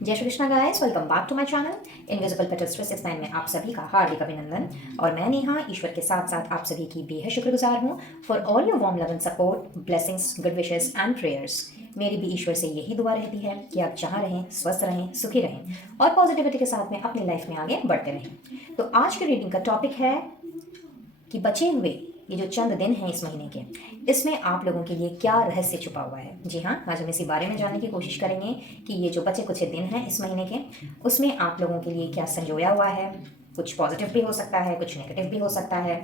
जय Shri Krishna guys, welcome back to my channel invisible petals 369 में आप सभी का हार्दिक अभिनंदन। और मैं नेहा ईश्वर के साथ साथ आप सभी की बेहद शुक्रगुजार हूँ for all your warm love and support, blessings, good wishes and prayers. मेरी भी ईश्वर से यही दुआ रहती है कि आप जहाँ रहें, स्वस्थ रहें, सुखी रहें और पॉजिटिविटी के साथ में अपनी लाइफ में आगे बढ़ते रहें। तो आज के रीडिंग का टॉपिक है कि बचे हुए ये जो चंद दिन हैं इस महीने के, इसमें आप लोगों के लिए क्या रहस्य छुपा हुआ है। जी हाँ, आज हम इसी बारे में जानने की कोशिश करेंगे कि ये जो बचे कुछ दिन हैं इस महीने के, उसमें आप लोगों के लिए क्या संजोया हुआ है। कुछ पॉजिटिव भी हो सकता है, कुछ नेगेटिव भी हो सकता है।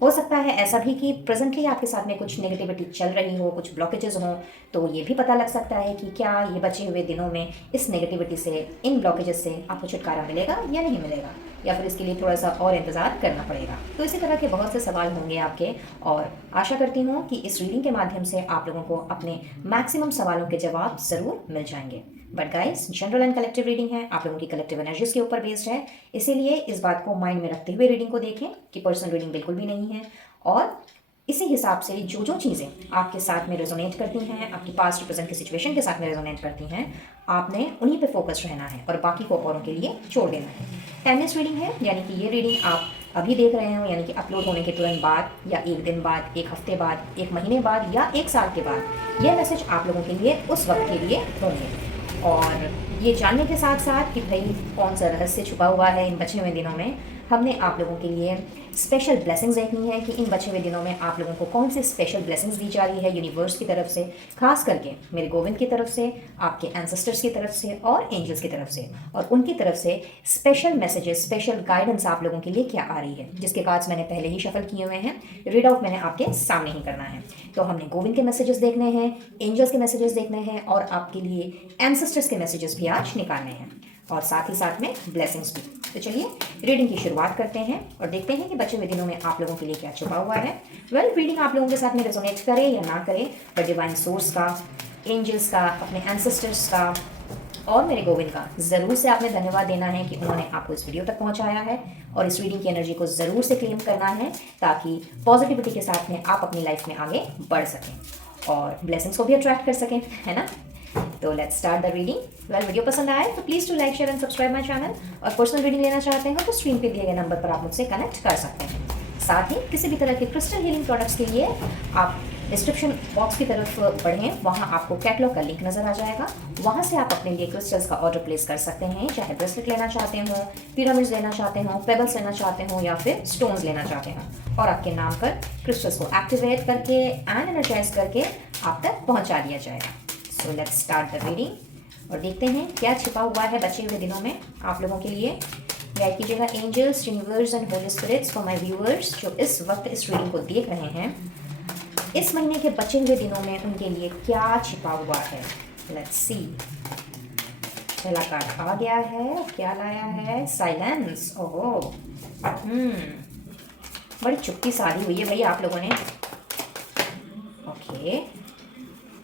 हो सकता है ऐसा भी कि प्रेजेंटली आपके साथ में कुछ नेगेटिविटी चल रही हो, कुछ ब्लॉकेजेस हों, तो ये भी पता लग सकता है कि क्या ये बचे हुए दिनों में इस नेगेटिविटी से, इन ब्लॉकेजेस से आपको छुटकारा मिलेगा या नहीं मिलेगा, या फिर इसके लिए थोड़ा सा और इंतज़ार करना पड़ेगा। तो इसी तरह के बहुत से सवाल होंगे आपके, और आशा करती हूँ कि इस रीडिंग के माध्यम से आप लोगों को अपने मैक्सिमम सवालों के जवाब ज़रूर मिल जाएंगे। But guys, general and collective reading है, आप लोगों की कलेक्टिव एनर्जीज के ऊपर बेस्ड है, इसीलिए इस बात को माइंड में रखते हुए रीडिंग को देखें कि पर्सनल रीडिंग बिल्कुल भी नहीं है। और इसी हिसाब से जो जो चीज़ें आपके साथ में रेजोनेट करती हैं, आपकी पास्ट प्रेजेंट की सिचुएशन के साथ में रेजोनेट करती हैं, आपने उन्हीं पे फोकस रहना है और बाकी को औरों के लिए छोड़ देना है। टाइमलेस रीडिंग है, यानी कि ये रीडिंग आप अभी देख रहे हो, यानी कि अपलोड होने के तुरंत बाद या एक दिन बाद, एक हफ्ते बाद, एक महीने बाद या एक साल के बाद, यह मैसेज आप लोगों के लिए उस वक्त के लिए होंगे। और ये जानने के साथ साथ कि भाई कौन सा रहस्य छुपा हुआ है इन बचे हुए दिनों में, हमने आप लोगों के लिए स्पेशल ब्लेसिंग्स देखनी है कि इन बचे हुए दिनों में आप लोगों को कौन सी स्पेशल ब्लेसिंग्स दी जा रही है यूनिवर्स की तरफ से, खास करके मेरे गोविंद की तरफ से, आपके एंसेस्टर्स की तरफ से और एंजल्स की तरफ से, और उनकी तरफ से स्पेशल मैसेजेस, स्पेशल गाइडेंस आप लोगों के लिए क्या आ रही है, जिसके कार्ड्स मैंने पहले ही शफल किए हुए हैं। रीड आउट मैंने आपके सामने ही करना है। तो हमने गोविंद के मैसेजेस देखने हैं, एंजल्स के मैसेजेस देखने हैं और आपके लिए एंसेस्टर्स के मैसेजेस भी आज निकालने हैं, और साथ ही साथ में ब्लेसिंग्स भी। तो चलिए रीडिंग की शुरुआत करते हैं और देखते हैं कि बचे हुए दिनों में आप लोगों के लिए क्या छुपा हुआ है। रीडिंग आप लोगों के साथ में रेजोनेट करे या ना करे, पर डिवाइन सोर्स का, एंजल्स का, अपने एंसेस्टर्स का और मेरे गोविंद का ज़रूर से आपने धन्यवाद देना है कि उन्होंने आपको इस वीडियो तक पहुंचाया है, और इस रीडिंग की एनर्जी को ज़रूर से क्लेम करना है ताकि पॉजिटिविटी के साथ में आप अपनी लाइफ में आगे बढ़ सकें और ब्लेसिंग्स को भी अट्रैक्ट कर सकें, है ना। तो let's start the reading. Video पसंद आए तो please to like, share and subscribe my channel, और पर्सनल रीडिंग लेना चाहते हो तो स्क्रीन पे दिए गए नंबर पर आप मुझसे कनेक्ट कर सकते हैं। साथ ही किसी भी तरह के क्रिस्टल हीलिंग प्रोडक्ट्स के लिए आप डिस्क्रिप्शन बॉक्स की तरफ बढ़ें, वहाँ आपको कैटलॉग का लिंक नज़र आ जाएगा, वहाँ से आप अपने लिए क्रिस्टल्स का ऑर्डर प्लेस कर सकते हैं। चाहे ब्रेसलेट लेना चाहते हो, पिरामिड्स लेना चाहते हो, पेबल्स लेना चाहते हो या फिर स्टोन्स लेना चाहते हो, और आपके नाम पर क्रिस्टल्स को एक्टिवेट करके एंड एनर्जाइज करके आप तक पहुँचा दिया जाएगा। So let's start the reading और देखते हैं क्या छिपा हुआ है बचे हुए दिनों में आप लोगों के लिए। गाइड कीजिएगा angels, universe and holy spirits for my viewers जो इस वक्त इस रीडिंग को देख रहे हैं। इस महीने के बचे हुए दिनों में उनके लिए क्या छिपा हुआ है। Let's see. पहला कार्ड आ गया है, क्या लाया है? साइलेंस। ओहो, बड़ी चुप्पी साधी हुई है भाई आप लोगों ने। Okay,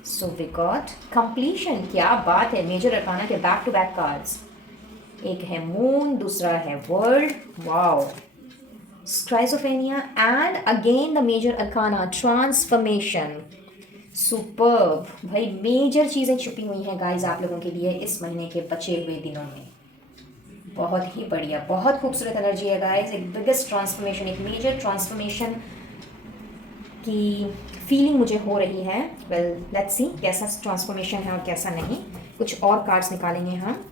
so we got completion. क्या बात है, मेजर अरकाना के बैक टू बैक कार्ड्स। एक है मून, दूसरा है world, wow, schizophrenia and again the major arcana transformation. Superb भाई, मेजर चीज़ें छुपी हुई हैं गाइस आप लोगों के लिए इस महीने के बचे हुए दिनों में। बहुत ही बढ़िया, बहुत खूबसूरत एनर्जी है गाइस। एक बिगेस्ट ट्रांसफॉर्मेशन, एक मेजर ट्रांसफॉर्मेशन की फीलिंग मुझे हो रही है। वेल लेट्स सी कैसा ट्रांसफॉर्मेशन है और कैसा नहीं। कुछ और कार्ड्स निकालेंगे हम।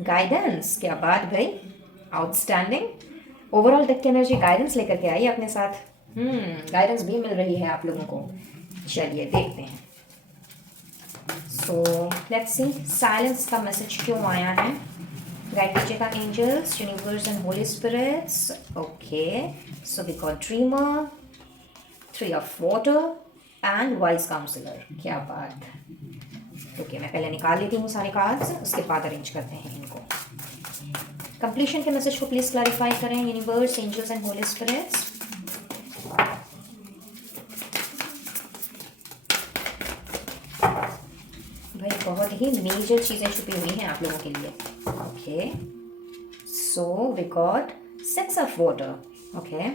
गाइडेंस, क्या बात भाई, आउटस्टैंडिंग। ओवरऑल डेक की एनर्जी गाइडेंस लेकर के आई अपने साथ। गाइडेंस भी मिल रही है आप लोगों को। चलिए देखते हैं। सो लेट्स सी साइलेंस का मैसेज क्यों आया है। गाइड कीजिएगा angels, universe and holy spirits. Okay, so we got dreamer, 3 of water and wise counsellor. क्या बात। ओके, मैं पहले निकाल लेती हूँ सारे कार्ड्स, उसके बाद अरेंज करते हैं इनको। कंप्लीशन के मैसेज को प्लीज क्लैरिफाई करें universe, angels and holy spirits. भाई बहुत ही मेजर चीजें छुपी हुई हैं आप लोगों के लिए। Okay, so we got 6 of water. Okay,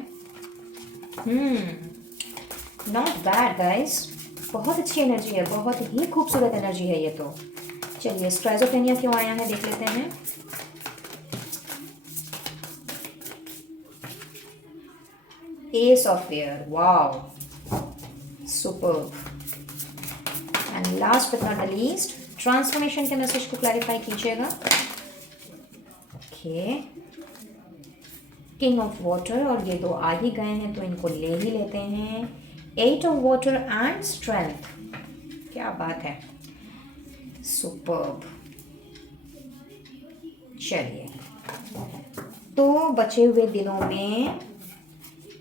not bad guys, बहुत अच्छी एनर्जी है, बहुत ही खूबसूरत एनर्जी है ये तो। चलिए स्ट्राइजोफेनिया क्यों आया है देख लेते हैं। S of air, wow, superb. And last but not the least, transformation के मैसेज को क्लैरिफाई कीजिएगा। ओके, किंग ऑफ वाटर, और ये दो आ ही गए हैं तो इनको ले ही लेते हैं। 8 ऑफ वाटर एंड स्ट्रेंथ, क्या बात है, सुपर्ब। चलिए, तो बचे हुए दिनों में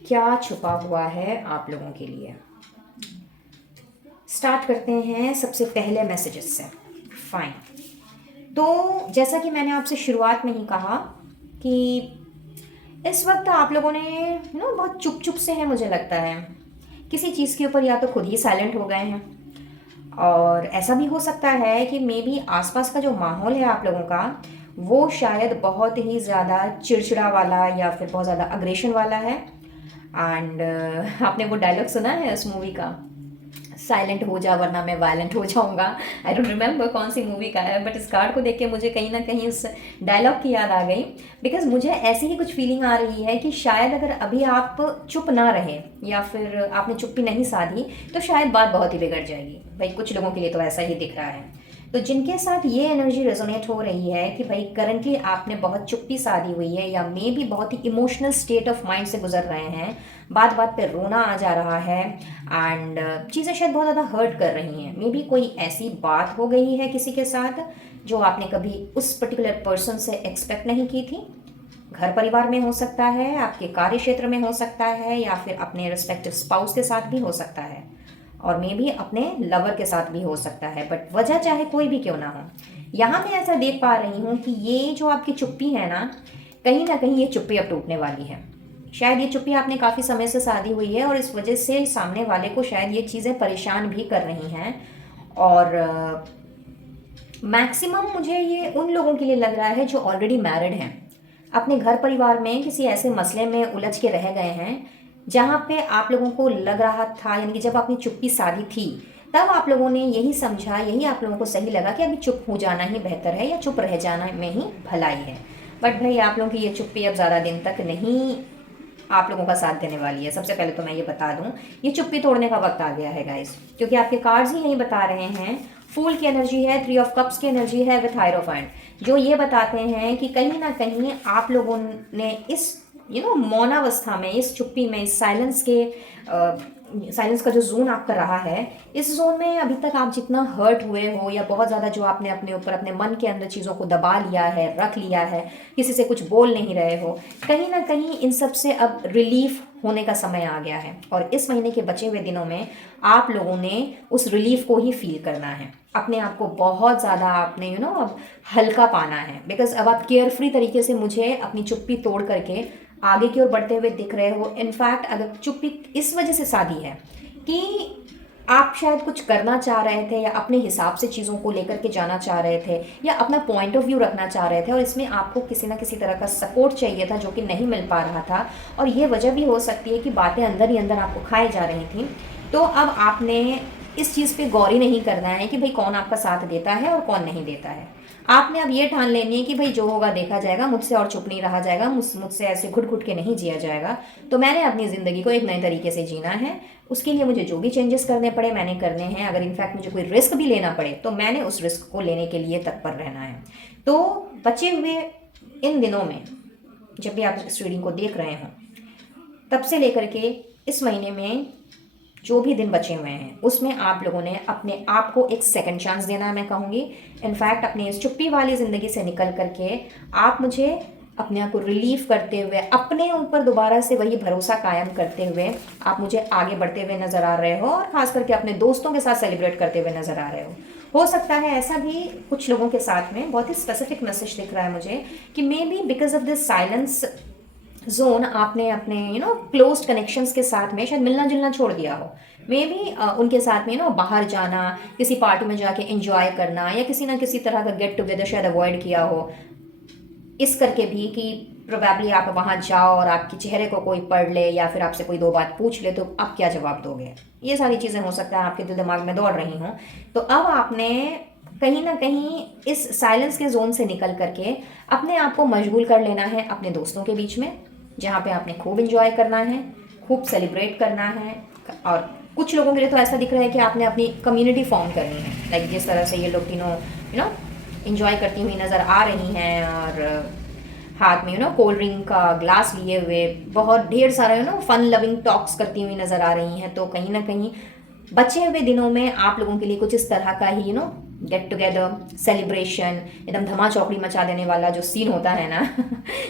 क्या छुपा हुआ है आप लोगों के लिए, स्टार्ट करते हैं सबसे पहले मैसेजेस से। फाइन, तो जैसा कि मैंने आपसे शुरुआत में ही कहा कि इस वक्त आप लोगों ने बहुत चुप चुप से है, मुझे लगता है किसी चीज़ के ऊपर या तो खुद ही साइलेंट हो गए हैं, और ऐसा भी हो सकता है कि मे बी आसपास का जो माहौल है आप लोगों का वो शायद बहुत ही ज़्यादा चिड़चिड़ा वाला या फिर बहुत ज़्यादा अग्रेशन वाला है। एंड आपने वो डायलॉग सुना है उस मूवी का, साइलेंट हो जा वरना मैं वायलेंट हो जाऊंगा। आई डोंट रिमेंबर कौन सी मूवी का है, बट इस कार्ड को देख के मुझे कहीं ना कहीं उस डायलॉग की याद आ गई, बिकॉज मुझे ऐसी ही कुछ फीलिंग आ रही है कि शायद अगर अभी आप चुप ना रहे या फिर आपने चुप्पी नहीं साधी तो शायद बात बहुत ही बिगड़ जाएगी। भाई कुछ लोगों के लिए तो ऐसा ही दिख रहा है। तो जिनके साथ ये एनर्जी रेजोनेट हो रही है कि भाई करंटली आपने बहुत चुप्पी साधी हुई है या मे भी बहुत ही इमोशनल स्टेट ऑफ माइंड से गुजर रहे हैं, बात बात पे रोना आ जा रहा है एंड चीज़ें शायद बहुत ज़्यादा हर्ट कर रही हैं, मे बी कोई ऐसी बात हो गई है किसी के साथ जो आपने कभी उस पर्टिकुलर पर्सन से एक्सपेक्ट नहीं की थी। घर परिवार में हो सकता है, आपके कार्य क्षेत्र में हो सकता है, या फिर अपने रिस्पेक्टिव स्पाउस के साथ भी हो सकता है, और मे भी अपने लवर के साथ भी हो सकता है। बट वजह चाहे कोई भी क्यों ना हो, यहाँ मैं ऐसा देख पा रही हूँ कि ये जो आपकी चुप्पी है ना कहीं ये चुप्पी अब टूटने वाली है। शायद ये चुप्पी आपने काफ़ी समय से साधी हुई है और इस वजह से सामने वाले को शायद ये चीज़ें परेशान भी कर रही हैं। और मैक्सिमम मुझे ये उन लोगों के लिए लग रहा है जो ऑलरेडी मैरिड हैं, अपने घर परिवार में किसी ऐसे मसले में उलझ के रह गए हैं जहाँ पे आप लोगों को लग रहा था, यानी कि जब आपने चुप्पी साधी थी तब आप लोगों ने यही समझा, यही आप लोगों को सही लगा कि अभी चुप हो जाना ही बेहतर है या चुप रह जाना में ही भलाई है। बट भाई आप लोगों की ये चुप्पी अब ज़्यादा दिन तक नहीं आप लोगों का साथ देने वाली है। सबसे पहले तो मैं ये बता दूं, ये चुप्पी तोड़ने का वक्त आ गया है गाइस, क्योंकि आपके कार्ड्स ही यही बता रहे हैं। फूल की एनर्जी है, 3 ऑफ कप्स की एनर्जी है विथ हायरोफेंट, जो ये बताते हैं कि कहीं ना कहीं आप लोगों ने इस मौनावस्था में, इस चुप्पी में, इस साइलेंस का जो जोन आपका रहा है, इस जोन में अभी तक आप जितना हर्ट हुए हो या बहुत ज़्यादा जो आपने अपने ऊपर अपने मन के अंदर चीज़ों को दबा लिया है, रख लिया है, किसी से कुछ बोल नहीं रहे हो, कहीं ना कहीं इन सब से अब रिलीफ होने का समय आ गया है। और इस महीने के बचे हुए दिनों में आप लोगों ने उस रिलीफ को ही फील करना है, अपने आप को बहुत ज़्यादा आपने अब हल्का पाना है, बिकॉज अब आप केयर फ्री तरीके से मुझे अपनी चुप्पी तोड़ करके आगे की ओर बढ़ते हुए दिख रहे हो। इनफैक्ट अगर चुप्पी इस वजह से साधी है कि आप शायद कुछ करना चाह रहे थे या अपने हिसाब से चीज़ों को लेकर के जाना चाह रहे थे या अपना पॉइंट ऑफ व्यू रखना चाह रहे थे, और इसमें आपको किसी ना किसी तरह का सपोर्ट चाहिए था जो कि नहीं मिल पा रहा था। और ये वजह भी हो सकती है कि बातें अंदर ही अंदर आपको खाए जा रही थी। तो अब आपने इस चीज़ पे गौर ही नहीं करना है कि भाई कौन आपका साथ देता है और कौन नहीं देता है। आपने अब ये ठान लेनी है कि भाई जो होगा देखा जाएगा, मुझसे और चुप नहीं रहा जाएगा, मुझसे ऐसे घुट घुट के नहीं जिया जाएगा। तो मैंने अपनी ज़िंदगी को एक नए तरीके से जीना है, उसके लिए मुझे जो भी चेंजेस करने पड़े मैंने करने हैं। अगर इनफैक्ट मुझे कोई रिस्क भी लेना पड़े तो मैंने उस रिस्क को लेने के लिए तत्पर रहना है। तो बचे हुए इन दिनों में जब भी आप इस रीडिंग को देख रहे हों, तब से लेकर के इस महीने में जो भी दिन बचे हुए हैं उसमें आप लोगों ने अपने आप को एक सेकंड चांस देना है, मैं कहूँगी। इनफैक्ट अपनी इस चुप्पी वाली ज़िंदगी से निकल करके आप मुझे अपने आप को रिलीव करते हुए, अपने ऊपर दोबारा से वही भरोसा कायम करते हुए आप मुझे आगे बढ़ते हुए नज़र आ रहे हो, और ख़ास करके अपने दोस्तों के साथ सेलिब्रेट करते हुए नज़र आ रहे हो सकता है ऐसा भी कुछ लोगों के साथ में। बहुत ही स्पेसिफिक मैसेज दिख रहा है मुझे कि may be because of this silence zone आपने अपने क्लोज्ड कनेक्शंस के साथ में शायद मिलना जुलना छोड़ दिया हो। मे बी उनके साथ में बाहर जाना, किसी पार्टी में जाके एंजॉय करना, या किसी ना किसी तरह का गेट टुगेदर शायद अवॉइड किया हो, इस करके भी कि प्रोबेबली आप वहाँ जाओ और आपके चेहरे को कोई पढ़ ले या फिर आपसे कोई 2 बात पूछ ले तो आप क्या जवाब दोगे। ये सारी चीज़ें हो सकता है आपके दिल दिमाग में दौड़ रही हों। तो अब आपने कहीं ना कहीं इस साइलेंस के जोन से निकल करके अपने आप को मशगूल कर लेना है अपने दोस्तों के बीच में, जहाँ पे आपने खूब इंजॉय करना है, खूब सेलिब्रेट करना है। और कुछ लोगों के लिए तो ऐसा दिख रहा है कि आपने अपनी कम्युनिटी फॉर्म करनी है, लाइक जिस तरह से ये लोग तीनों इंजॉय करती हुई नज़र आ रही हैं, और हाथ में कोल्ड ड्रिंक का ग्लास लिए हुए बहुत ढेर सारा फन लविंग टॉक्स करती हुई नज़र आ रही हैं। तो कहीं ना कहीं बचे हुए दिनों में आप लोगों के लिए कुछ इस तरह का ही गेट टुगेदर सेलिब्रेशन, एकदम धमा चौकड़ी मचा देने वाला जो सीन होता है ना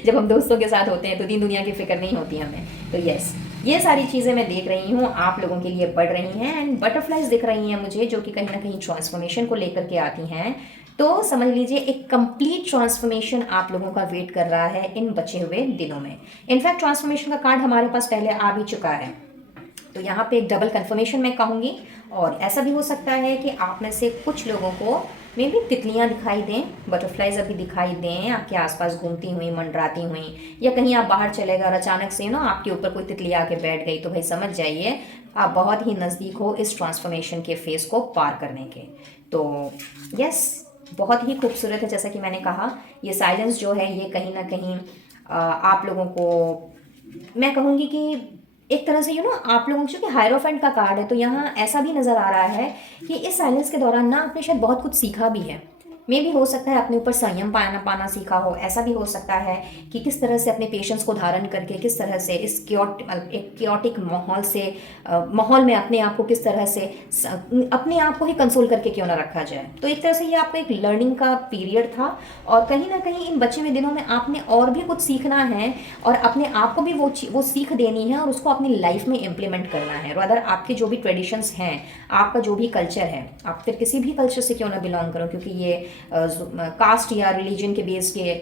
जब हम दोस्तों के साथ होते हैं तो दीन दुनिया की फिक्र नहीं होती हमें। तो यस, ये सारी चीज़ें मैं देख रही हूँ आप लोगों के लिए बढ़ रही हैं, एंड बटरफ्लाइज दिख रही हैं मुझे, जो कि कहीं ना कहीं ट्रांसफॉर्मेशन को लेकर के आती हैं। तो समझ लीजिए एक कंप्लीट ट्रांसफॉर्मेशन आप लोगों का वेट कर रहा है इन बचे हुए दिनों में। इनफैक्ट ट्रांसफॉर्मेशन का कार्ड हमारे पास पहले आ भी चुका है, तो यहाँ पे एक डबल कंफर्मेशन मैं कहूँगी। और ऐसा भी हो सकता है कि आप में से कुछ लोगों को मे बी तितलियाँ दिखाई दें, बटरफ्लाइज अभी दिखाई दें आपके आसपास घूमती हुई, मंडराती हुई, या कहीं आप बाहर चले गए और अचानक से आपके ऊपर कोई तितली आके बैठ गई, तो भाई समझ जाइए आप बहुत ही नज़दीक हो इस ट्रांसफॉर्मेशन के फेस को पार करने के। तो यस, बहुत ही खूबसूरत है। जैसा कि मैंने कहा, ये साइलेंस जो है ये कहीं ना कहीं आप लोगों को मैं कहूँगी कि एक तरह से आप लोगों को, क्योंकि हायरोफेंट का कार्ड है, तो यहाँ ऐसा भी नज़र आ रहा है कि इस साइलेंस के दौरान ना आपने शायद बहुत कुछ सीखा भी है। मे भी हो सकता है अपने ऊपर संयम पाना सीखा हो। ऐसा भी हो सकता है कि किस तरह से अपने पेशेंस को धारण करके किस तरह से इस एक क्योटिक माहौल से माहौल में अपने आप को किस तरह से अपने आप को ही कंसोल करके क्यों ना रखा जाए। तो एक तरह से ये आपका एक लर्निंग का पीरियड था, और कहीं ना कहीं इन बचे हुए दिनों में आपने और भी कुछ सीखना है, और अपने आप को भी वो सीख देनी है और उसको अपनी लाइफ में इम्प्लीमेंट करना है। रादर आपके जो भी ट्रेडिशंस हैं, आपका जो भी कल्चर है, आप फिर किसी भी कल्चर से क्यों ना बिलोंग करो, क्योंकि ये कास्ट या रिलीजन के बेस के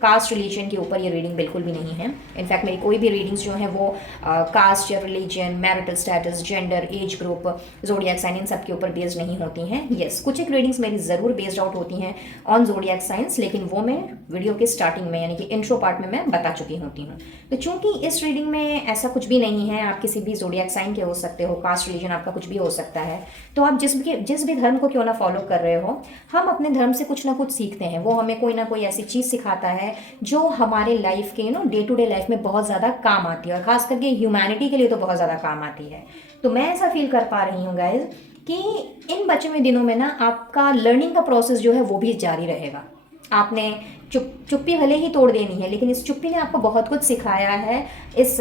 कास्ट रिलीजन के ऊपर ये रीडिंग बिल्कुल भी नहीं है। इनफैक्ट मेरी कोई भी रीडिंग्स जो है वो कास्ट या religion, marital status, gender, age group, zodiac sign, इन सब के ऊपर बेस्ड नहीं होती हैं। यस, कुछ एक रीडिंग्स मेरी ज़रूर बेस्ड आउट होती हैं ऑन जोडियक साइंस, लेकिन वो मैं वीडियो के स्टार्टिंग में यानी कि इंट्रो पार्ट में मैं बता चुकी होती हूँ। तो चूंकि इस रीडिंग में ऐसा कुछ भी नहीं है, आप किसी भी जोडियक साइन के हो सकते हो, कास्ट रिलीजन आपका कुछ भी हो सकता है, तो आप जिस भी धर्म को क्यों ना फॉलो कर रहे हो, हम अपने धर्म से कुछ ना कुछ सीखते हैं। वो हमें कोई ना कोई ऐसी चीज़ सिखाता है जो हमारे लाइफ के डे टू डे लाइफ में बहुत ज़्यादा काम आती है, और ख़ास करके ह्यूमैनिटी के लिए तो बहुत ज़्यादा काम आती है। तो मैं ऐसा फील कर पा रही हूँ गाइज कि इन बचे हुए दिनों में ना आपका लर्निंग का प्रोसेस जो है वो भी जारी रहेगा। आपने चुप्पी भले ही तोड़ देनी है, लेकिन इस चुप्पी ने आपको बहुत कुछ सिखाया है। इस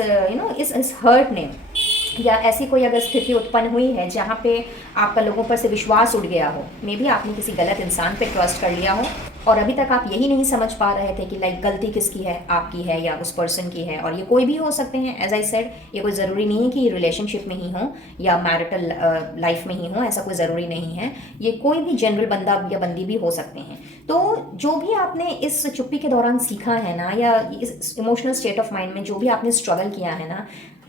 हर्ट ने, या ऐसी कोई अगर स्थिति उत्पन्न हुई है जहाँ पे आपका लोगों पर से विश्वास उठ गया हो, मे बी आपने किसी गलत इंसान पे ट्रस्ट कर लिया हो, और अभी तक आप यही नहीं समझ पा रहे थे कि लाइक गलती किसकी है, आपकी है या उस पर्सन की है। और ये कोई भी हो सकते हैं, एज आई सेड, ये कोई ज़रूरी नहीं है कि रिलेशनशिप में ही हो या मैरिटल लाइफ में ही हो, ऐसा कोई ज़रूरी नहीं है। ये कोई भी जनरल बंदा या बंदी भी हो सकते हैं। तो जो भी आपने इस चुप्पी के दौरान सीखा है ना, या इस इमोशनल स्टेट ऑफ माइंड में जो भी आपने स्ट्रगल किया है ना,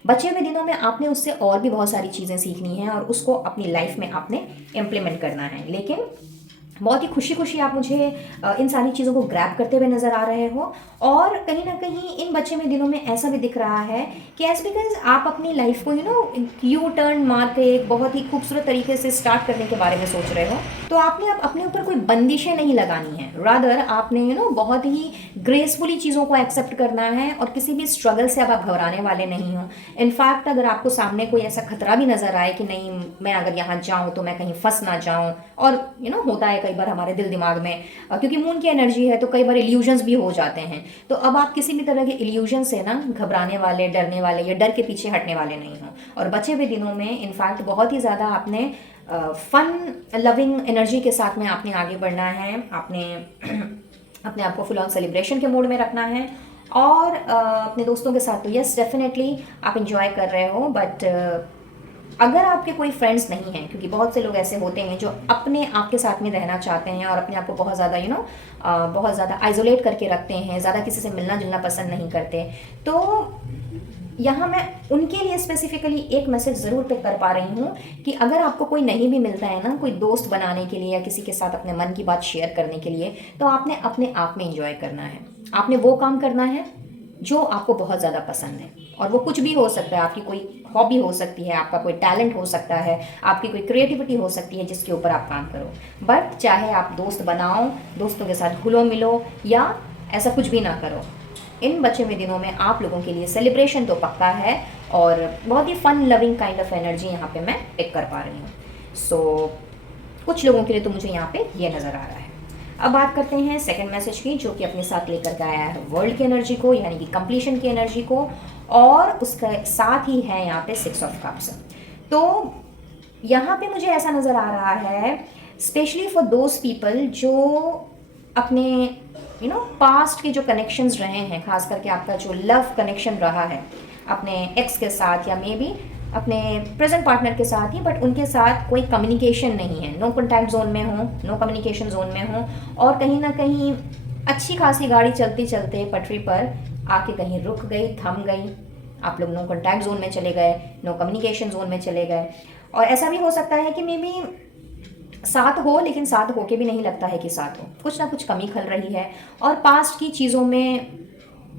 बचे हुए दिनों में आपने उससे और भी बहुत सारी चीज़ें सीखनी हैं और उसको अपनी लाइफ में आपने इम्प्लीमेंट करना है। लेकिन बहुत ही खुशी खुशी आप मुझे इन सारी चीज़ों को ग्रैब करते हुए नज़र आ रहे हो, और कहीं ना कहीं इन बचे हुए दिनों में ऐसा भी दिख रहा है कि एज बिकॉज आप अपनी लाइफ को यू टर्न मार के एक बहुत ही खूबसूरत तरीके से स्टार्ट करने के बारे में सोच रहे हो, तो आपने अब अपने ऊपर कोई बंदिशें नहीं लगानी है। रादर आपने बहुत ही ग्रेसफुली चीज़ों को एक्सेप्ट करना है, और किसी भी स्ट्रगल से अब आप घबराने वाले नहीं हो। इनफैक्ट अगर आपको सामने कोई ऐसा खतरा भी नज़र आए कि नहीं, मैं अगर यहाँ जाऊँ तो मैं कहीं फंस ना जाऊँ, और होता है कई बार हमारे दिल दिमाग में, क्योंकि मून की एनर्जी है तो कई बार इल्यूजन्स भी हो जाते हैं। तो अब आप किसी भी तरह के इल्यूजन से ना घबराने वाले, डरने वाले या डर के पीछे हटने वाले नहीं हो। और बचे हुए दिनों में इनफैक्ट बहुत ही ज़्यादा आपने फन लविंग एनर्जी के साथ में आपने आगे बढ़ना है। आपने अपने आप को फुल ऑन सेलिब्रेशन के मूड में रखना है, और अपने दोस्तों के साथ तो यस डेफिनेटली आप इंजॉय कर रहे हो। बट अगर आपके कोई फ्रेंड्स नहीं हैं, क्योंकि बहुत से लोग ऐसे होते हैं जो अपने आप के साथ में रहना चाहते हैं और अपने आप को बहुत ज़्यादा बहुत ज़्यादा आइसोलेट करके रखते हैं, ज़्यादा किसी से मिलना जुलना पसंद नहीं करते, तो यहाँ मैं उनके लिए स्पेसिफिकली एक मैसेज ज़रूर पिक कर पा रही हूँ कि अगर आपको कोई नहीं भी मिलता है ना, कोई दोस्त बनाने के लिए या किसी के साथ अपने मन की बात शेयर करने के लिए, तो आपने अपने आप में इंजॉय करना है। आपने वो काम करना है जो आपको बहुत ज़्यादा पसंद है, और वो कुछ भी हो सकता है। आपकी कोई हॉबी हो सकती है, आपका कोई टैलेंट हो सकता है, आपकी कोई क्रिएटिविटी हो सकती है जिसके ऊपर आप काम करो। बट चाहे आप दोस्त बनाओ, दोस्तों के साथ घुलो मिलो या ऐसा कुछ भी ना करो, इन बचे हुए दिनों में आप लोगों के लिए सेलिब्रेशन तो पक्का है और बहुत ही fun loving kind of energy यहाँ पे मैं पिक कर पा रही हूँ। सो कुछ लोगों के लिए तो मुझे यहाँ पे ये नज़र आ रहा है। अब बात करते हैं सेकंड मैसेज की, जो कि अपने साथ लेकर के आया है वर्ल्ड की एनर्जी को, यानी कि कंप्लीशन की एनर्जी को, और उसके साथ ही है यहाँ पे 6 ऑफ कप्स। तो यहाँ पे मुझे ऐसा नज़र आ रहा है, स्पेशली फॉर दोज पीपल जो अपने पास्ट के जो कनेक्शंस रहे हैं, खास करके आपका जो लव कनेक्शन रहा है अपने एक्स के साथ या मे बी अपने प्रेजेंट पार्टनर के साथ ही, बट उनके साथ कोई कम्युनिकेशन नहीं है, नो कॉन्टैक्ट जोन में हो, नो कम्युनिकेशन जोन में हो, और कहीं ना कहीं अच्छी खासी गाड़ी चलते चलते पटरी पर आके कहीं रुक गई, थम गई, आप लोग नो कॉन्टैक्ट जोन में चले गए, नो कम्युनिकेशन जोन में चले गए। और ऐसा भी हो सकता है कि मे बी साथ हो लेकिन साथ होके भी नहीं लगता है कि साथ हो, कुछ ना कुछ कमी खल रही है, और पास्ट की चीज़ों में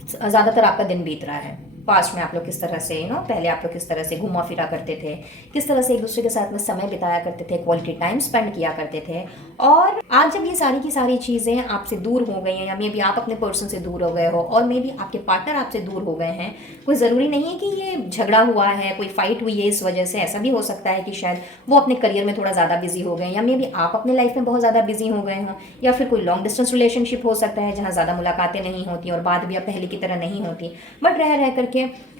ज़्यादातर आपका दिन बीत रहा है। पास्ट में आप लोग किस तरह से पहले आप लोग किस तरह से घुमा फिरा करते थे, किस तरह से एक दूसरे के साथ में समय बिताया करते थे, क्वालिटी टाइम स्पेंड किया करते थे। और आज जब ये सारी की सारी चीज़ें आपसे दूर हो गई हैं, या मे बी आप अपने पर्सन से दूर हो गए हो और मे बी आपके पार्टनर आपसे दूर हो गए हैं, कोई ज़रूरी नहीं है कि ये झगड़ा हुआ है, कोई फाइट हुई है इस वजह से। ऐसा भी हो सकता है कि शायद वो अपने करियर में थोड़ा ज़्यादा बिजी हो गए, या मे बी आप अपने लाइफ में बहुत ज़्यादा बिजी हो गए हों, या फिर कोई लॉन्ग डिस्टेंस रिलेशनशिप हो सकता है जहाँ ज़्यादा मुलाकातें नहीं होती और बात भी अब पहले की तरह नहीं होती, बट रह करके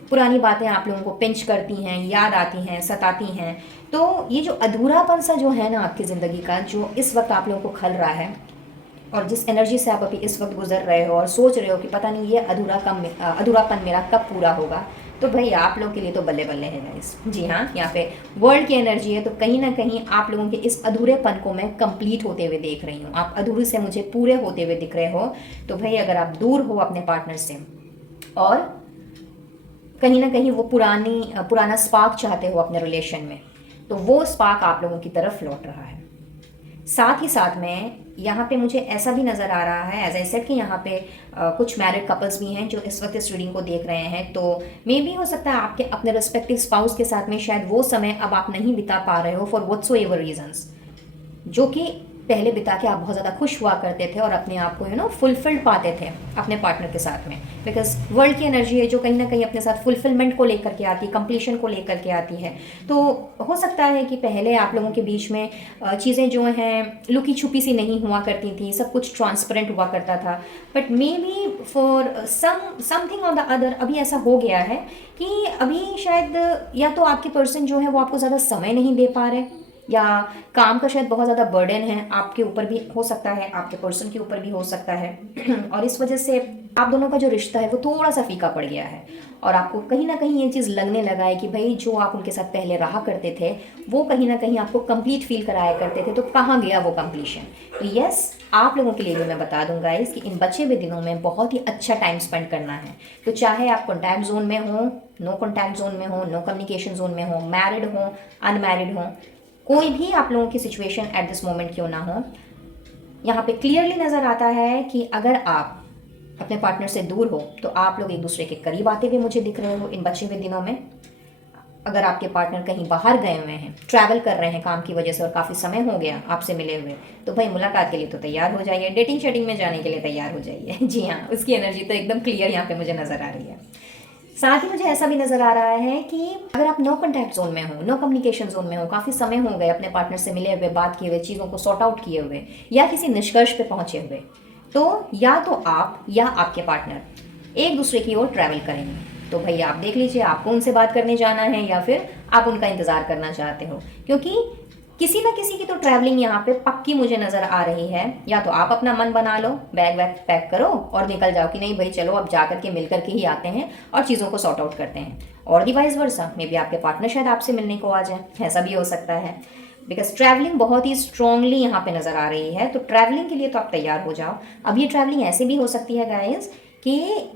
पुरानी बातें आप लोगों को पिंच करती हैं, याद आती हैं, सताती हैं। तो ये जो अधूरापन सा जो है ना आपकी ज़िंदगी का, जो इस वक्त आप लोगों को खल रहा है, और जिस एनर्जी से आप अभी इस वक्त गुजर रहे हो और सोच रहे हो कि पता नहीं ये अधूरापन मेरा कब पूरा होगा, तो भाई आप लोग के लिए तो बल्ले बल्ले है गाइस। जी हाँ, यहाँ पे वर्ल्ड की एनर्जी है, तो कहीं ना कहीं आप लोगों के इस अधूरेपन को मैं कंप्लीट होते हुए देख रही हूँ। आप अधूरे से मुझे पूरे होते हुए दिख रहे हो। तो भाई अगर आप दूर हो अपने पार्टनर से और कहीं ना कहीं वो पुराना स्पार्क चाहते हो अपने रिलेशन में, तो वो स्पार्क आप लोगों की तरफ लौट रहा है। साथ ही साथ में यहाँ पे मुझे ऐसा भी नज़र आ रहा है, एज आई सेड, कि यहाँ पे कुछ मैरिड कपल्स भी हैं जो इस वक्त इस रीडिंग को देख रहे हैं। तो मे भी हो सकता है आपके अपने रिस्पेक्टिव स्पाउस के साथ में शायद वो समय अब आप नहीं बिता पा रहे हो फॉर व्हाटसोएवर रीजंस, जो कि पहले बिता के आप बहुत ज़्यादा खुश हुआ करते थे और अपने आप को फुलफिल्ड पाते थे अपने पार्टनर के साथ में। बिकॉज वर्ल्ड की एनर्जी है जो कहीं ना कहीं अपने साथ फुलफिलमेंट को लेकर के आती है, कंप्लीशन को लेकर के आती है। तो हो सकता है कि पहले आप लोगों के बीच में चीज़ें जो हैं लुकी छुपी सी नहीं हुआ करती थी, सब कुछ ट्रांसपेरेंट हुआ करता था। But may be for something on the other अभी ऐसा हो गया है कि अभी शायद या तो आपके पर्सन जो है वो आपको ज़्यादा समय नहीं दे पा रहे, या काम का शायद बहुत ज़्यादा बर्डन है आपके ऊपर भी हो सकता है, आपके पर्सन के ऊपर भी हो सकता है और इस वजह से आप दोनों का जो रिश्ता है वो थोड़ा सा फीका पड़ गया है, और आपको कहीं ना कहीं ये चीज़ लगने लगा है कि भाई जो आप उनके साथ पहले रहा करते थे वो कहीं ना कहीं आपको कंप्लीट फील कराया करते थे, तो कहाँ गया वो कंप्लीशन। तो यस, आप लोगों के लिए भी मैं बता दूंगा इस कि इन बचे हुए दिनों में बहुत ही अच्छा टाइम स्पेंड करना है। तो चाहे आप कॉन्टैक्ट जोन में हो, नो कॉन्टैक्ट जोन में हो, नो कम्युनिकेशन जोन में हो, मैरिड हो, अनमैरिड हो, कोई भी आप लोगों की सिचुएशन एट दिस मोमेंट क्यों ना हो, यहाँ पे क्लियरली नज़र आता है कि अगर आप अपने पार्टनर से दूर हो तो आप लोग एक दूसरे के करीब आते हुए मुझे दिख रहे हो इन बचे हुए दिनों में। अगर आपके पार्टनर कहीं बाहर गए हुए हैं, ट्रैवल कर रहे हैं काम की वजह से और काफ़ी समय हो गया आपसे मिले हुए, तो भाई मुलाकात के लिए तो तैयार हो जाइए, डेटिंग शेटिंग में जाने के लिए तैयार हो जाइए। जी हाँ, उसकी एनर्जी तो एकदम क्लियर यहाँ पे मुझे नज़र आ रही है। साथ ही मुझे ऐसा भी नज़र आ रहा है कि अगर आप नो कॉन्टैक्ट जोन में हो, नो कम्युनिकेशन जोन में हो, काफ़ी समय हो गए अपने पार्टनर से मिले हुए, बात किए हुए, चीज़ों को सॉर्ट आउट किए हुए, या किसी निष्कर्ष पे पहुंचे हुए, तो या तो आप या आपके पार्टनर एक दूसरे की ओर ट्रैवल करेंगे। तो भैया आप देख लीजिए आपको उनसे बात करने जाना है या फिर आप उनका इंतज़ार करना चाहते हो, क्योंकि किसी ना किसी की तो ट्रैवलिंग यहाँ पे पक्की मुझे नज़र आ रही है। या तो आप अपना मन बना लो, बैग वैग पैक करो और निकल जाओ कि नहीं भाई चलो अब जा करके मिल करके ही आते हैं और चीज़ों को सॉर्ट आउट करते हैं, और दी वाइस वर्सा, मे बी आपके पार्टनर शायद आपसे मिलने को आ जाए, ऐसा भी हो सकता है। बिकॉज ट्रैवलिंग बहुत ही स्ट्रांगली यहाँ पे नज़र आ रही है, तो ट्रैवलिंग के लिए तो आप तैयार हो जाओ। अब ये ट्रैवलिंग ऐसे भी हो सकती है गाइज कि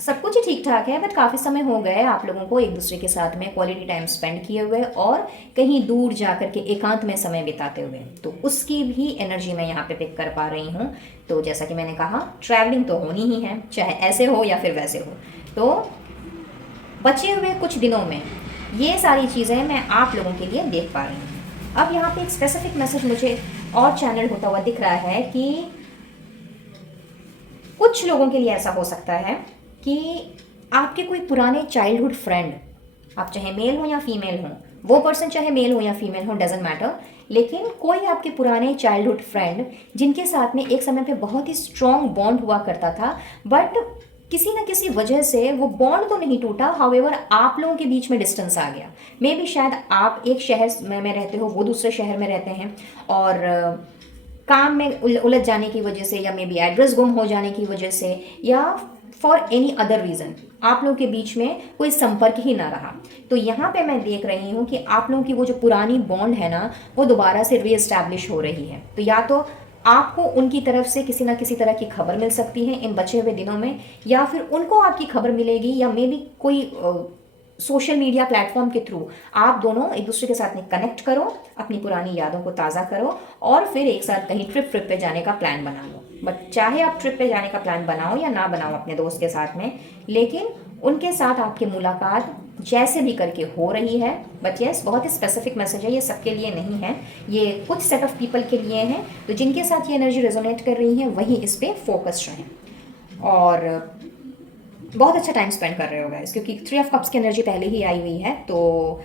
सब कुछ ही ठीक ठाक है, बट काफ़ी समय हो गए आप लोगों को एक दूसरे के साथ में क्वालिटी टाइम स्पेंड किए हुए और कहीं दूर जा कर के एकांत में समय बिताते हुए, तो उसकी भी एनर्जी मैं यहाँ पे पिक कर पा रही हूँ। तो जैसा कि मैंने कहा ट्रैवलिंग तो होनी ही है, चाहे ऐसे हो या फिर वैसे हो। तो बचे हुए कुछ दिनों में ये सारी चीज़ें मैं आप लोगों के लिए देख पा रही हूँ। अब यहाँ पे एक स्पेसिफिक मैसेज मुझे और चैनल होता हुआ दिख रहा है कि कुछ लोगों के लिए ऐसा हो सकता है कि आपके कोई पुराने चाइल्डहुड फ्रेंड, आप चाहे मेल हो या फीमेल हो, वो पर्सन चाहे मेल हो या फीमेल हो, डजेंट मैटर, लेकिन कोई आपके पुराने चाइल्डहुड फ्रेंड जिनके साथ में एक समय पे बहुत ही स्ट्रॉन्ग बॉन्ड हुआ करता था, बट किसी न किसी वजह से वो बॉन्ड तो नहीं टूटा, हाउएवर आप लोगों के बीच में डिस्टेंस आ गया। मे बी शायद आप एक शहर में रहते हो, वो दूसरे शहर में रहते हैं, और काम में उलझ जाने की वजह से, या मे बी एड्रेस गुम हो जाने की वजह से, या फॉर एनी अदर रीज़न आप लोगों के बीच में कोई संपर्क ही ना रहा। तो यहाँ पे मैं देख रही हूँ कि आप लोगों की वो जो पुरानी बॉन्ड है ना, वो दोबारा से रीएस्टैब्लिश हो रही है। तो या तो आपको उनकी तरफ से किसी ना किसी तरह की खबर मिल सकती है इन बचे हुए दिनों में, या फिर उनको आपकी खबर मिलेगी, या मे बी कोई सोशल मीडिया प्लेटफॉर्म के थ्रू आप दोनों एक दूसरे के साथ में कनेक्ट करो, अपनी पुरानी यादों को ताज़ा करो, और फिर एक साथ कहीं ट्रिप पे जाने का प्लान बना लो। बट चाहे आप ट्रिप पे जाने का प्लान बनाओ या ना बनाओ अपने दोस्त के साथ में, लेकिन उनके साथ आपकी मुलाकात जैसे भी करके हो रही है। बट यस, बहुत ही स्पेसिफिक मैसेज है, ये सबके लिए नहीं है, ये कुछ सेट ऑफ पीपल के लिए हैं। तो जिनके साथ ये एनर्जी रेजोनेट कर रही है वही इस पर फोकस रहें, और बहुत अच्छा टाइम स्पेंड कर रहे हो गाइस, क्योंकि 3 ऑफ कप्स की एनर्जी पहले ही आई हुई है। तो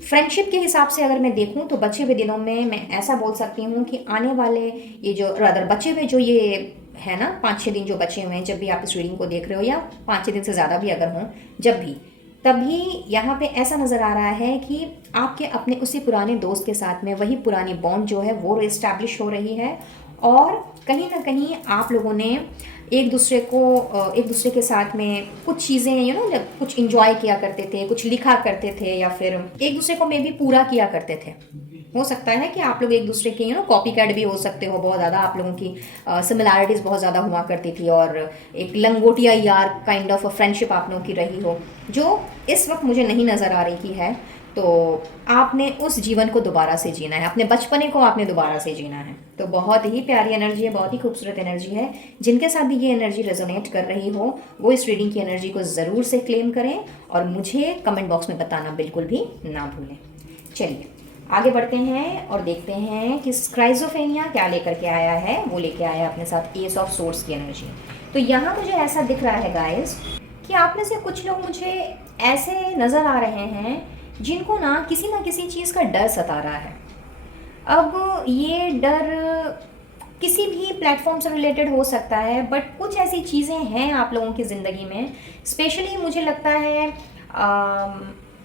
फ्रेंडशिप के हिसाब से अगर मैं देखूं तो बचे हुए दिनों में मैं ऐसा बोल सकती हूँ कि आने वाले ये जो रादर बचे हुए जो ये है ना 5-6 दिन जो बचे हुए हैं, जब भी आप इस रीडिंग को देख रहे हो, या 5-6 दिन से ज़्यादा भी अगर हों, जब भी, तभी यहाँ पे ऐसा नज़र आ रहा है कि आपके अपने उसी पुराने दोस्त के साथ में वही पुरानी बॉन्ड जो है वो रिस्टैब्लिश हो रही है, और कहीं ना कहीं आप लोगों ने एक दूसरे के साथ में कुछ चीज़ें कुछ इंजॉय किया करते थे, कुछ लिखा करते थे, या फिर एक दूसरे को मे भी पूरा किया करते थे। हो सकता है कि आप लोग एक दूसरे के कॉपी कैट भी हो सकते हो, बहुत ज़्यादा आप लोगों की सिमिलैरिटीज़ बहुत ज़्यादा हुआ करती थी, और एक लंगोटिया यार काइंड ऑफ फ्रेंडशिप आप लोगों की रही हो, जो इस वक्त मुझे नहीं नज़र आ रही की है। तो आपने उस जीवन को दोबारा से जीना है, अपने बचपने को आपने दोबारा से जीना है। तो बहुत ही प्यारी एनर्जी है, बहुत ही खूबसूरत एनर्जी है। जिनके साथ भी ये एनर्जी रेजोनेट कर रही हो वो इस रीडिंग की एनर्जी को ज़रूर से क्लेम करें, और मुझे कमेंट बॉक्स में बताना बिल्कुल भी ना भूलें। चलिए आगे बढ़ते हैं और देखते हैं कि स्क्राइजोफेनिया क्या लेकर के आया है। वो लेके आया अपने साथ एस ऑफ सोर्ड्स की एनर्जी। तो यहाँ मुझे ऐसा दिख रहा है गाइस कि आप में से कुछ लोग मुझे ऐसे नज़र आ रहे हैं जिनको ना किसी चीज़ का डर सता रहा है। अब ये डर किसी भी प्लेटफॉर्म से रिलेटेड हो सकता है, बट कुछ ऐसी चीज़ें हैं आप लोगों की ज़िंदगी में, स्पेशली मुझे लगता है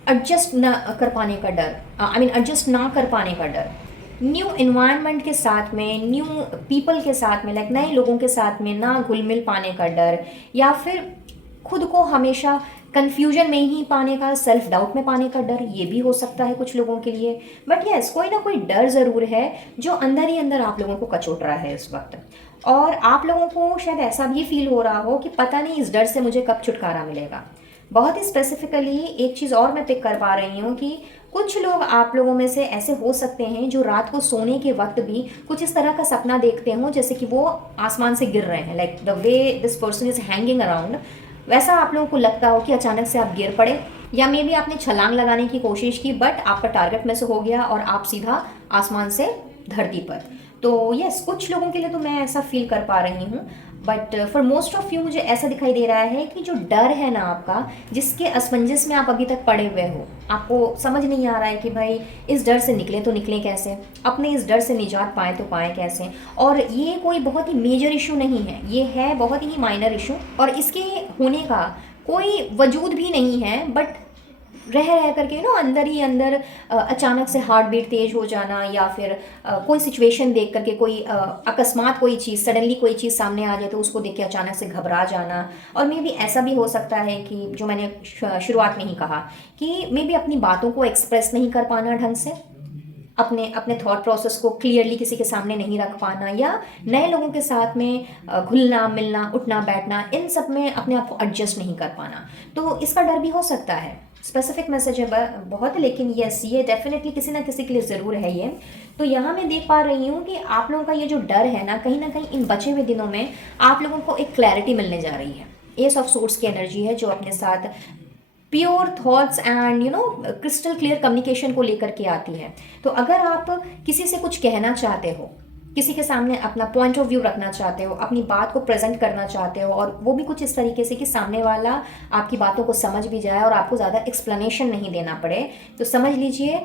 एडजस्ट ना कर पाने का डर, एडजस्ट ना कर पाने का डर, न्यू इन्वायरमेंट के साथ में, न्यू पीपल के साथ में, लाइक नए लोगों के साथ में ना घुल मिल पाने का डर, या फिर खुद को हमेशा कन्फ्यूजन में ही पाने का, सेल्फ डाउट में पाने का डर, ये भी हो सकता है कुछ लोगों के लिए। बट यस, कोई ना कोई डर ज़रूर है जो अंदर ही अंदर आप लोगों को कचोट रहा है इस वक्त, और आप लोगों को शायद ऐसा भी फील हो रहा हो कि पता नहीं इस डर से मुझे कब छुटकारा मिलेगा। बहुत ही स्पेसिफिकली एक चीज़ और मैं पिक कर पा रही हूँ कि कुछ लोग आप लोगों में से ऐसे हो सकते हैं जो रात को सोने के वक्त भी कुछ इस तरह का सपना देखते हो जैसे कि वो आसमान से गिर रहे हैं, like the way this person is hanging around, वैसा आप लोगों को लगता हो कि अचानक से आप गिर पड़े, या मे बी आपने छलांग लगाने की कोशिश की बट आपका टारगेट में से हो गया और आप सीधा आसमान से धरती पर। तो यस, कुछ लोगों के लिए तो मैं ऐसा फील कर पा रही हूँ, but for most of you मुझे ऐसा दिखाई दे रहा है कि जो डर है ना आपका, जिसके असमंजस में आप अभी तक पड़े हुए हो, आपको समझ नहीं आ रहा है कि भाई इस डर से निकले तो निकले कैसे, अपने इस डर से निजात पाए तो पाए कैसे। और ये कोई बहुत ही मेजर इशू नहीं है, ये है बहुत ही माइनर इशू, और इसके होने का कोई वजूद भी नहीं है, बट रह करके अंदर ही अंदर अचानक से हार्ट बीट तेज हो जाना, या फिर कोई सिचुएशन देख करके कोई अकस्मात कोई चीज़, सडनली कोई चीज़ सामने आ जाए तो उसको देख के अचानक से घबरा जाना। और मे बी ऐसा भी हो सकता है कि जो मैंने शुरुआत में ही कहा कि मे बी अपनी बातों को एक्सप्रेस नहीं कर पाना ढंग से, अपने थॉट प्रोसेस को क्लियरली किसी के सामने नहीं रख पाना, या नए लोगों के साथ में घुलना मिलना उठना बैठना, इन सब में अपने आप को एडजस्ट नहीं कर पाना। तो इसका डर भी हो सकता है। स्पेसिफिक मैसेज है बहुत, लेकिन यस, ये डेफिनेटली किसी ना किसी के लिए ज़रूर है ये। तो यहाँ मैं देख पा रही हूँ कि आप लोगों का ये जो डर है ना कहीं इन बचे हुए दिनों में आप लोगों को एक क्लैरिटी मिलने जा रही है। एस ऑफ सोर्ड्स की एनर्जी है जो अपने साथ pure thoughts and crystal clear communication को लेकर के आती है। तो अगर आप किसी से कुछ कहना चाहते हो, किसी के सामने अपना पॉइंट ऑफ व्यू रखना चाहते हो, अपनी बात को प्रेजेंट करना चाहते हो, और वो भी कुछ इस तरीके से कि सामने वाला आपकी बातों को समझ भी जाए और आपको ज़्यादा एक्सप्लेनेशन नहीं देना पड़े, तो समझ लीजिए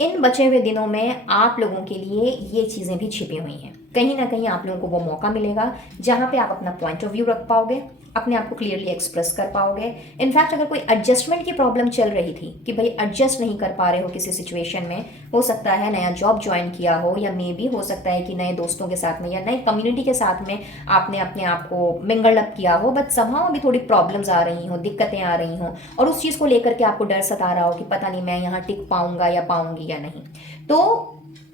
इन बचे हुए दिनों में आप लोगों के लिए ये चीज़ें भी छिपी हुई हैं। कहीं ना कहीं आप लोगों को वो मौका मिलेगा जहाँ पे आप अपना पॉइंट ऑफ व्यू रख पाओगे, अपने आप को क्लियरली एक्सप्रेस कर पाओगे। इनफैक्ट अगर कोई एडजस्टमेंट की प्रॉब्लम चल रही थी कि भाई एडजस्ट नहीं कर पा रहे हो किसी सिचुएशन में, हो सकता है नया जॉब ज्वाइन किया हो, या मे बी हो सकता है कि नए दोस्तों के साथ में या नए कम्युनिटी के साथ में आपने अपने आप को मिंगल अप किया हो, बट समहाउ अभी थोड़ी प्रॉब्लम्स आ रही हो, दिक्कतें आ रही हों, और उस चीज़ को लेकर के आपको डर सता रहा हो कि पता नहीं मैं यहाँ टिक पाऊंगा या पाऊंगी या नहीं, तो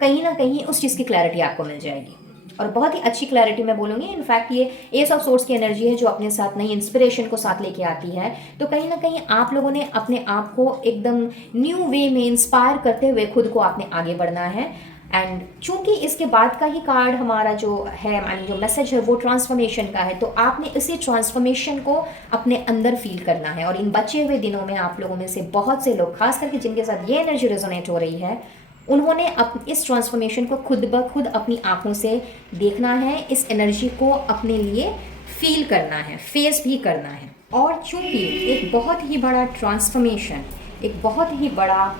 कहीं ना कहीं उस चीज़ की क्लैरिटी आपको मिल जाएगी, और बहुत ही अच्छी क्लैरिटी मैं बोलूँगी। इनफैक्ट ये एस ऑफ सोर्स की एनर्जी है जो अपने साथ नई इंस्पिरेशन को साथ लेके आती है। तो कहीं ना कहीं आप लोगों ने अपने आप को एकदम न्यू वे में इंस्पायर करते हुए खुद को आपने आगे बढ़ना है। एंड चूंकि इसके बाद का ही कार्ड हमारा जो है, एंड जो मैसेज है वो ट्रांसफॉर्मेशन का है, तो आपने इसी ट्रांसफॉर्मेशन को अपने अंदर फील करना है। और इन बचे हुए दिनों में आप लोगों में से बहुत से लोग, खास करके जिनके साथ ये एनर्जी रेजोनेट हो रही है, उन्होंने इस ट्रांसफॉर्मेशन को खुद ब खुद अपनी आंखों से देखना है, इस एनर्जी को अपने लिए फील करना है, फेस भी करना है। और चूंकि एक बहुत ही बड़ा ट्रांसफॉर्मेशन, एक बहुत ही बड़ा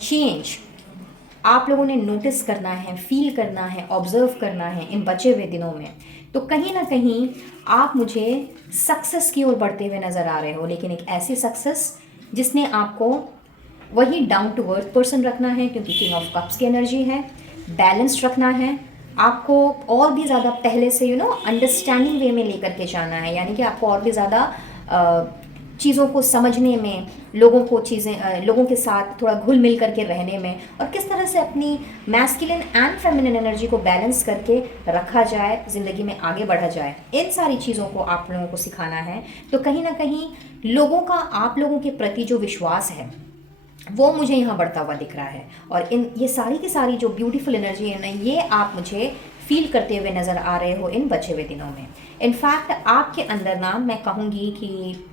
चेंज आप लोगों ने नोटिस करना है, फील करना है, ऑब्जर्व करना है इन बचे हुए दिनों में, तो कहीं ना कहीं आप मुझे सक्सेस की ओर बढ़ते हुए नज़र आ रहे हो, लेकिन एक ऐसी सक्सेस जिसने आपको वही डाउन टू अर्थ पर्सन रखना है, क्योंकि किंग ऑफ कप्स की एनर्जी है, बैलेंस्ड रखना है आपको, और भी ज़्यादा पहले से अंडरस्टैंडिंग वे में लेकर के जाना है, यानी कि आपको और भी ज़्यादा चीज़ों को समझने में, लोगों के साथ थोड़ा घुल मिल करके रहने में, और किस तरह से अपनी मैस्कुलिन एंड फेमिनिन एनर्जी को बैलेंस करके रखा जाए, ज़िंदगी में आगे बढ़ा जाए, इन सारी चीज़ों को आप लोगों को सिखाना है। तो कहीं ना कहीं लोगों का आप लोगों के प्रति जो विश्वास है वो मुझे यहाँ बढ़ता हुआ दिख रहा है, और ये सारी की सारी जो ब्यूटीफुल एनर्जी है ना, ये आप मुझे फील करते हुए नज़र आ रहे हो इन बचे हुए दिनों में। इनफैक्ट आपके अंदर ना, मैं कहूँगी कि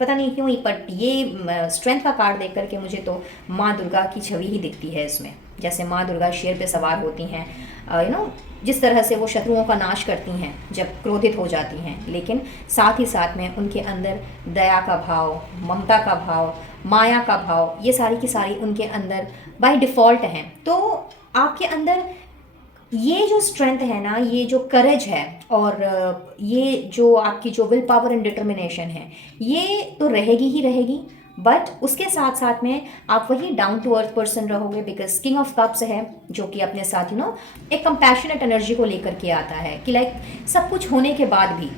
पता नहीं क्यों, बट ये स्ट्रेंथ का कार्ड देख करके मुझे तो माँ दुर्गा की छवि ही दिखती है इसमें। जैसे माँ दुर्गा शेर पे सवार होती हैं, जिस तरह से वो शत्रुओं का नाश करती हैं जब क्रोधित हो जाती हैं, लेकिन साथ ही साथ में उनके अंदर दया का भाव, ममता का भाव, माया का भाव, ये सारी की सारी उनके अंदर बाय डिफ़ॉल्ट हैं। तो आपके अंदर ये जो स्ट्रेंथ है ना, ये जो करेज है, और ये जो आपकी जो विल पावर एंड डिटर्मिनेशन है, ये तो रहेगी ही रहेगी, बट उसके साथ साथ में आप वही डाउन टू अर्थ पर्सन रहोगे, बिकॉज किंग ऑफ कप्स है जो कि अपने साथ एक कंपैशनेट एनर्जी को लेकर के आता है कि लाइक सब कुछ होने के बाद भी,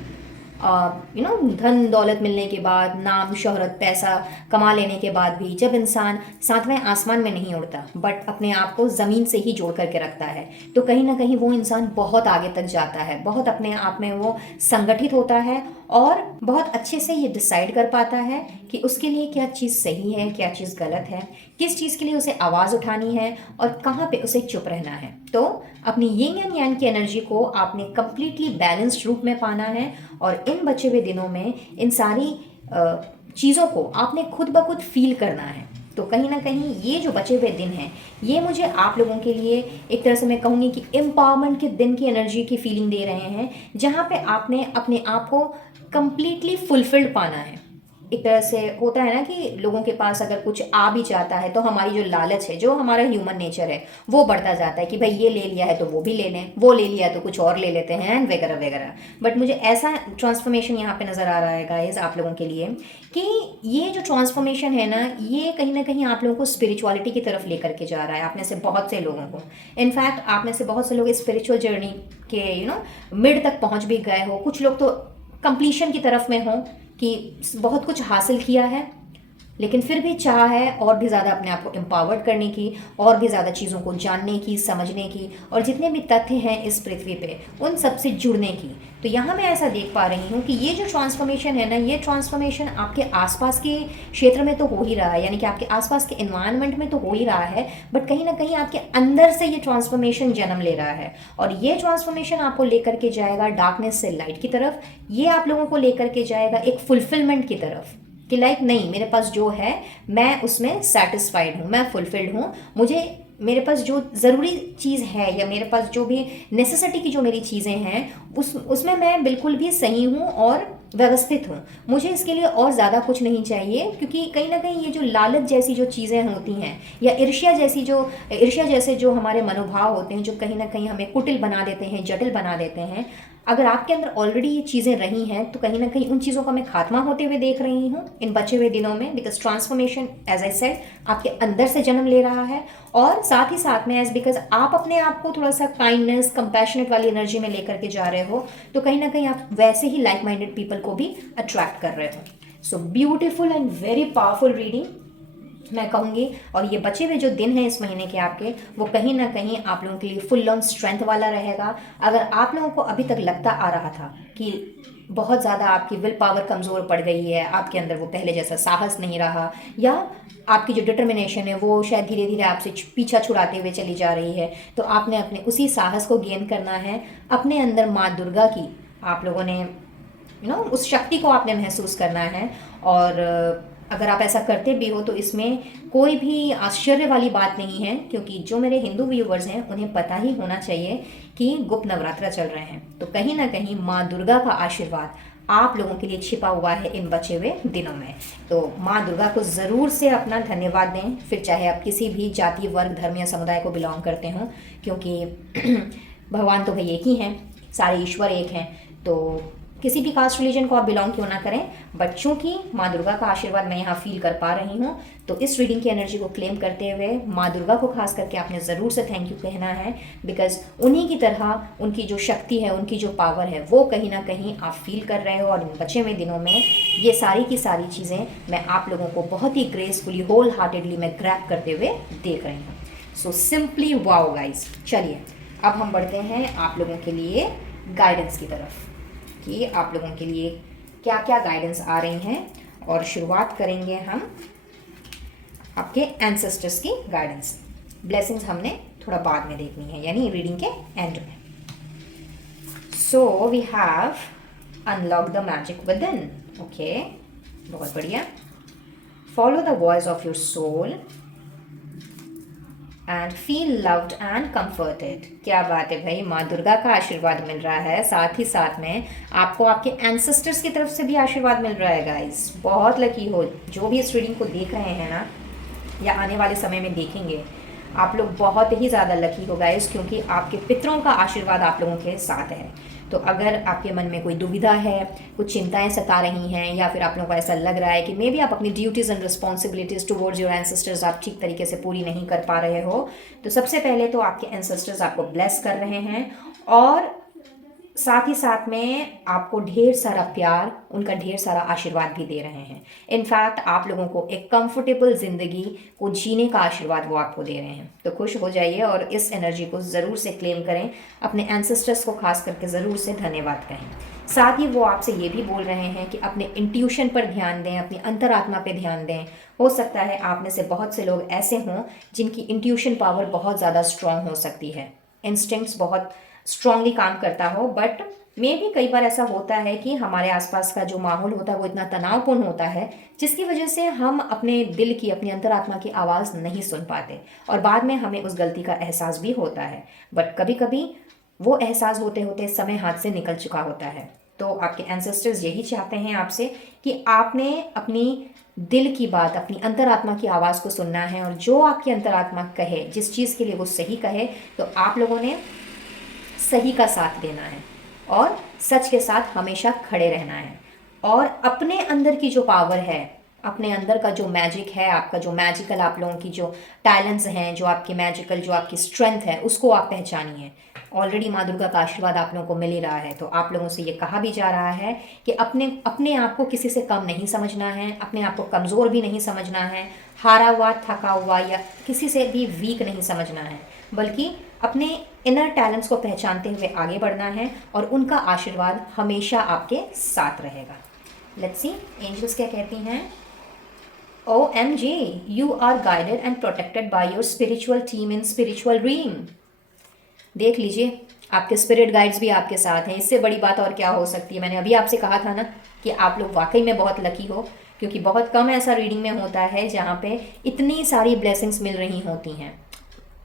धन दौलत मिलने के बाद, नाम शोहरत पैसा कमा लेने के बाद भी, जब इंसान सातवें आसमान में नहीं उड़ता बट अपने आप को ज़मीन से ही जोड़ करके रखता है, तो कहीं ना कहीं वो इंसान बहुत आगे तक जाता है, बहुत अपने आप में वो संगठित होता है, और बहुत अच्छे से ये डिसाइड कर पाता है कि उसके लिए क्या चीज़ सही है, क्या चीज़ गलत है, किस चीज़ के लिए उसे आवाज़ उठानी है और कहाँ पे उसे चुप रहना है। तो अपनी यिंग एंड यांग की एनर्जी को आपने कंप्लीटली बैलेंस्ड रूप में पाना है, और इन बचे हुए दिनों में इन सारी चीज़ों को आपने खुद ब खुद फील करना है। तो कहीं ना कहीं ये जो बचे हुए दिन हैं, ये मुझे आप लोगों के लिए एक तरह से मैं कहूँगी कि एम्पावरमेंट के दिन की एनर्जी की फीलिंग दे रहे हैं, जहाँ पे आपने अपने आप को कंप्लीटली फुलफिल्ड पाना है। एक तरह से होता है ना कि लोगों के पास अगर कुछ आ भी जाता है तो हमारी जो लालच है, जो हमारा ह्यूमन नेचर है, वो बढ़ता जाता है कि भाई ये ले लिया है तो वो भी ले लें, वो ले लिया तो कुछ और ले लेते हैं, वगैरह वगैरह। बट मुझे ऐसा ट्रांसफॉर्मेशन यहाँ पे नज़र आ रहा है गाइज आप लोगों के लिए, कि ये जो ट्रांसफॉर्मेशन है ना, ये कहीं ना कहीं आप लोगों को स्पिरिचुअलिटी की तरफ लेकर के जा रहा है। आप में से बहुत से लोगों को, इनफैक्ट आप में से बहुत से लोग स्पिरिचुअल जर्नी के मिड तक पहुँच भी गए हो, कुछ लोग तो कंप्लीशन की तरफ में हो कि बहुत कुछ हासिल किया है, लेकिन फिर भी चाह है और भी ज़्यादा अपने आप को एम्पावर्ड करने की, और भी ज़्यादा चीज़ों को जानने की, समझने की, और जितने भी तथ्य हैं इस पृथ्वी पे उन सब से जुड़ने की। तो यहाँ मैं ऐसा देख पा रही हूँ कि ये जो ट्रांसफॉर्मेशन है ना, ये ट्रांसफॉर्मेशन आपके आसपास के क्षेत्र में तो हो ही रहा है, यानी कि आपके आसपास के एनवायरनमेंट में तो हो ही रहा है, बट कहीं ना कहीं आपके अंदर से ये ट्रांसफॉर्मेशन जन्म ले रहा है, और ये ट्रांसफॉर्मेशन आपको लेकर के जाएगा डार्कनेस से लाइट की तरफ, ये आप लोगों को लेकर के जाएगा एक फुलफिलमेंट की तरफ। कि लाइक नहीं, मेरे पास जो है मैं उसमें सेटिस्फाइड हूँ, मैं फुलफिल्ड हूँ, मुझे मेरे पास जो ज़रूरी चीज़ है या मेरे पास जो भी नेसेसिटी की जो मेरी चीज़ें हैं उसमें मैं बिल्कुल भी सही हूँ और व्यवस्थित हूँ। मुझे इसके लिए और ज़्यादा कुछ नहीं चाहिए, क्योंकि कहीं ना कहीं ये जो लालच जैसी जो चीज़ें होती हैं या ईर्ष्या जैसे जो हमारे मनोभाव होते हैं, जो कहीं ना कहीं हमें कुटिल बना देते हैं, जटिल बना देते हैं, अगर आपके अंदर ऑलरेडी ये चीज़ें रही हैं तो कहीं ना कहीं उन चीज़ों का मैं खात्मा होते हुए देख रही हूँ इन बचे हुए दिनों में, because transformation as I said आपके अंदर से जन्म ले रहा है। और साथ ही साथ में एज बिकॉज आप अपने आप को थोड़ा सा काइंडनेस कंपैशनेट वाली एनर्जी में लेकर के जा रहे हो, तो कहीं ना कहीं आप वैसे ही लाइक माइंडेड पीपल को भी अट्रैक्ट कर रहे हो। So beautiful and very powerful reading मैं कहूँगी। और ये बचे हुए जो दिन हैं इस महीने के आपके, वो कहीं ना कहीं आप लोगों के लिए फुल ऑन स्ट्रेंथ वाला रहेगा। अगर आप लोगों को अभी तक लगता आ रहा था कि बहुत ज़्यादा आपकी विल पावर कमज़ोर पड़ गई है, आपके अंदर वो पहले जैसा साहस नहीं रहा, या आपकी जो डिटर्मिनेशन है वो शायद धीरे धीरे आपसे पीछा छुड़ाते हुए चली जा रही है, तो आपने अपने उसी साहस को गेन करना है। अपने अंदर माँ दुर्गा की आप लोगों ने उस शक्ति को आपने महसूस करना है। और अगर आप ऐसा करते भी हो तो इसमें कोई भी आश्चर्य वाली बात नहीं है, क्योंकि जो मेरे हिंदू व्यूवर्स हैं उन्हें पता ही होना चाहिए कि गुप्त नवरात्र चल रहे हैं, तो कहीं ना कहीं माँ दुर्गा का आशीर्वाद आप लोगों के लिए छिपा हुआ है इन बचे हुए दिनों में। तो माँ दुर्गा को ज़रूर से अपना धन्यवाद दें, फिर चाहे आप किसी भी जाति, वर्ग, धर्म या समुदाय को बिलोंग करते हों, क्योंकि भगवान तो भाई एक ही हैं, सारे ईश्वर एक हैं। तो किसी भी कास्ट रिलीजन को आप बिलोंग क्यों ना करें, बट चूंकि माँ दुर्गा का आशीर्वाद मैं यहाँ फील कर पा रही हूँ, तो इस रीडिंग की एनर्जी को क्लेम करते हुए माँ दुर्गा को खास करके आपने ज़रूर से थैंक यू कहना है, बिकॉज उन्हीं की तरह उनकी जो शक्ति है, उनकी जो पावर है, वो कहीं ना कहीं आप फील कर रहे हो। और इन बचे हुए दिनों में ये सारी की सारी चीज़ें मैं आप लोगों को बहुत ही ग्रेसफुली, होल हार्टेडली मैं ग्रैब करते हुए देख रही हूँ। So simply wow guys. चलिए अब हम बढ़ते हैं आप लोगों के लिए गाइडेंस की तरफ, कि आप लोगों के लिए क्या क्या गाइडेंस आ रही हैं। और शुरुआत करेंगे हम आपके एंसेस्टर्स की गाइडेंस। ब्लेसिंग्स हमने थोड़ा बाद में देखनी है, यानी रीडिंग के एंड में। So we have unlock the magic within. Okay, बहुत बढ़िया। Follow the voice of your soul and feel loved and comforted. क्या बात है भाई, माँ दुर्गा का आशीर्वाद मिल रहा है, साथ ही साथ में आपको आपके एंसेस्टर्स की तरफ से भी आशीर्वाद मिल रहा है गाइस। बहुत लकी हो जो भी इस रीडिंग को देख रहे हैं ना, या आने वाले समय में देखेंगे, आप लोग बहुत ही ज़्यादा लकी हो गाइस, क्योंकि आपके पितरों का आशीर्वाद आप लोगों के साथ है। तो अगर आपके मन में कोई दुविधा है, कुछ चिंताएं सता रही हैं, या फिर आप लोगों को ऐसा लग रहा है कि मे बी आप अपनी duties and responsibilities towards your ancestors आप ठीक तरीके से पूरी नहीं कर पा रहे हो, तो सबसे पहले तो आपके एंसेस्टर्स आपको ब्लेस कर रहे हैं, और साथ ही साथ में आपको ढेर सारा प्यार, उनका ढेर सारा आशीर्वाद भी दे रहे हैं। इनफैक्ट आप लोगों को एक कंफर्टेबल ज़िंदगी को जीने का आशीर्वाद वो आपको दे रहे हैं। तो खुश हो जाइए और इस एनर्जी को ज़रूर से क्लेम करें, अपने एंसेस्टर्स को खास करके ज़रूर से धन्यवाद कहें। साथ ही वो आपसे ये भी बोल रहे हैं कि अपने इंट्यूशन पर ध्यान दें, अपनी अंतरात्मा पे ध्यान दें। हो सकता है आप में से बहुत से लोग ऐसे हों जिनकी इंट्यूशन पावर बहुत ज़्यादा स्ट्रॉन्ग हो सकती है, इंस्टिंक्ट्स बहुत स्ट्रांगली काम करता हो, बट मे भी कई बार ऐसा होता है कि हमारे आसपास का जो माहौल होता है वो इतना तनावपूर्ण होता है, जिसकी वजह से हम अपने दिल की, अपनी अंतरात्मा की आवाज़ नहीं सुन पाते, और बाद में हमें उस गलती का एहसास भी होता है। बट कभी कभी वो एहसास होते होते समय हाथ से निकल चुका होता है। तो आपके एंसेस्टर्स यही चाहते हैं आपसे कि आपने अपनी दिल की बात, अपनी अंतरात्मा की आवाज़ को सुनना है, और जो आपकी अंतरात्मा कहे, जिस चीज़ के लिए वो सही कहे, तो आप लोगों ने सही का साथ देना है और सच के साथ हमेशा खड़े रहना है। और अपने अंदर की जो पावर है, अपने अंदर का जो मैजिक है, आपका जो मैजिकल, आप लोगों की जो टैलेंट्स हैं, जो आपकी मैजिकल, जो आपकी स्ट्रेंथ है, उसको आप पहचानिए। ऑलरेडी माँ दुर्गा का आशीर्वाद आप लोगों को मिल ही रहा है, तो आप लोगों से ये कहा भी जा रहा है कि अपने आप को किसी से कम नहीं समझना है, अपने आप को कमज़ोर भी नहीं समझना है, हारा हुआ, थका हुआ या किसी से भी वीक नहीं समझना है, बल्कि अपने इनर टैलेंट्स को पहचानते हुए आगे बढ़ना है, और उनका आशीर्वाद हमेशा आपके साथ रहेगा। लेट्स सी एंजल्स क्या कहती हैं। OMG, you are guided and protected by your spiritual team in spiritual realm. देख लीजिए, आपके स्पिरिट गाइड्स भी आपके साथ हैं। इससे बड़ी बात और क्या हो सकती है। मैंने अभी आपसे कहा था ना कि आप लोग वाकई में बहुत लकी हो, क्योंकि बहुत कम ऐसा रीडिंग में होता है जहाँ पे इतनी सारी ब्लेसिंग्स मिल रही होती हैं।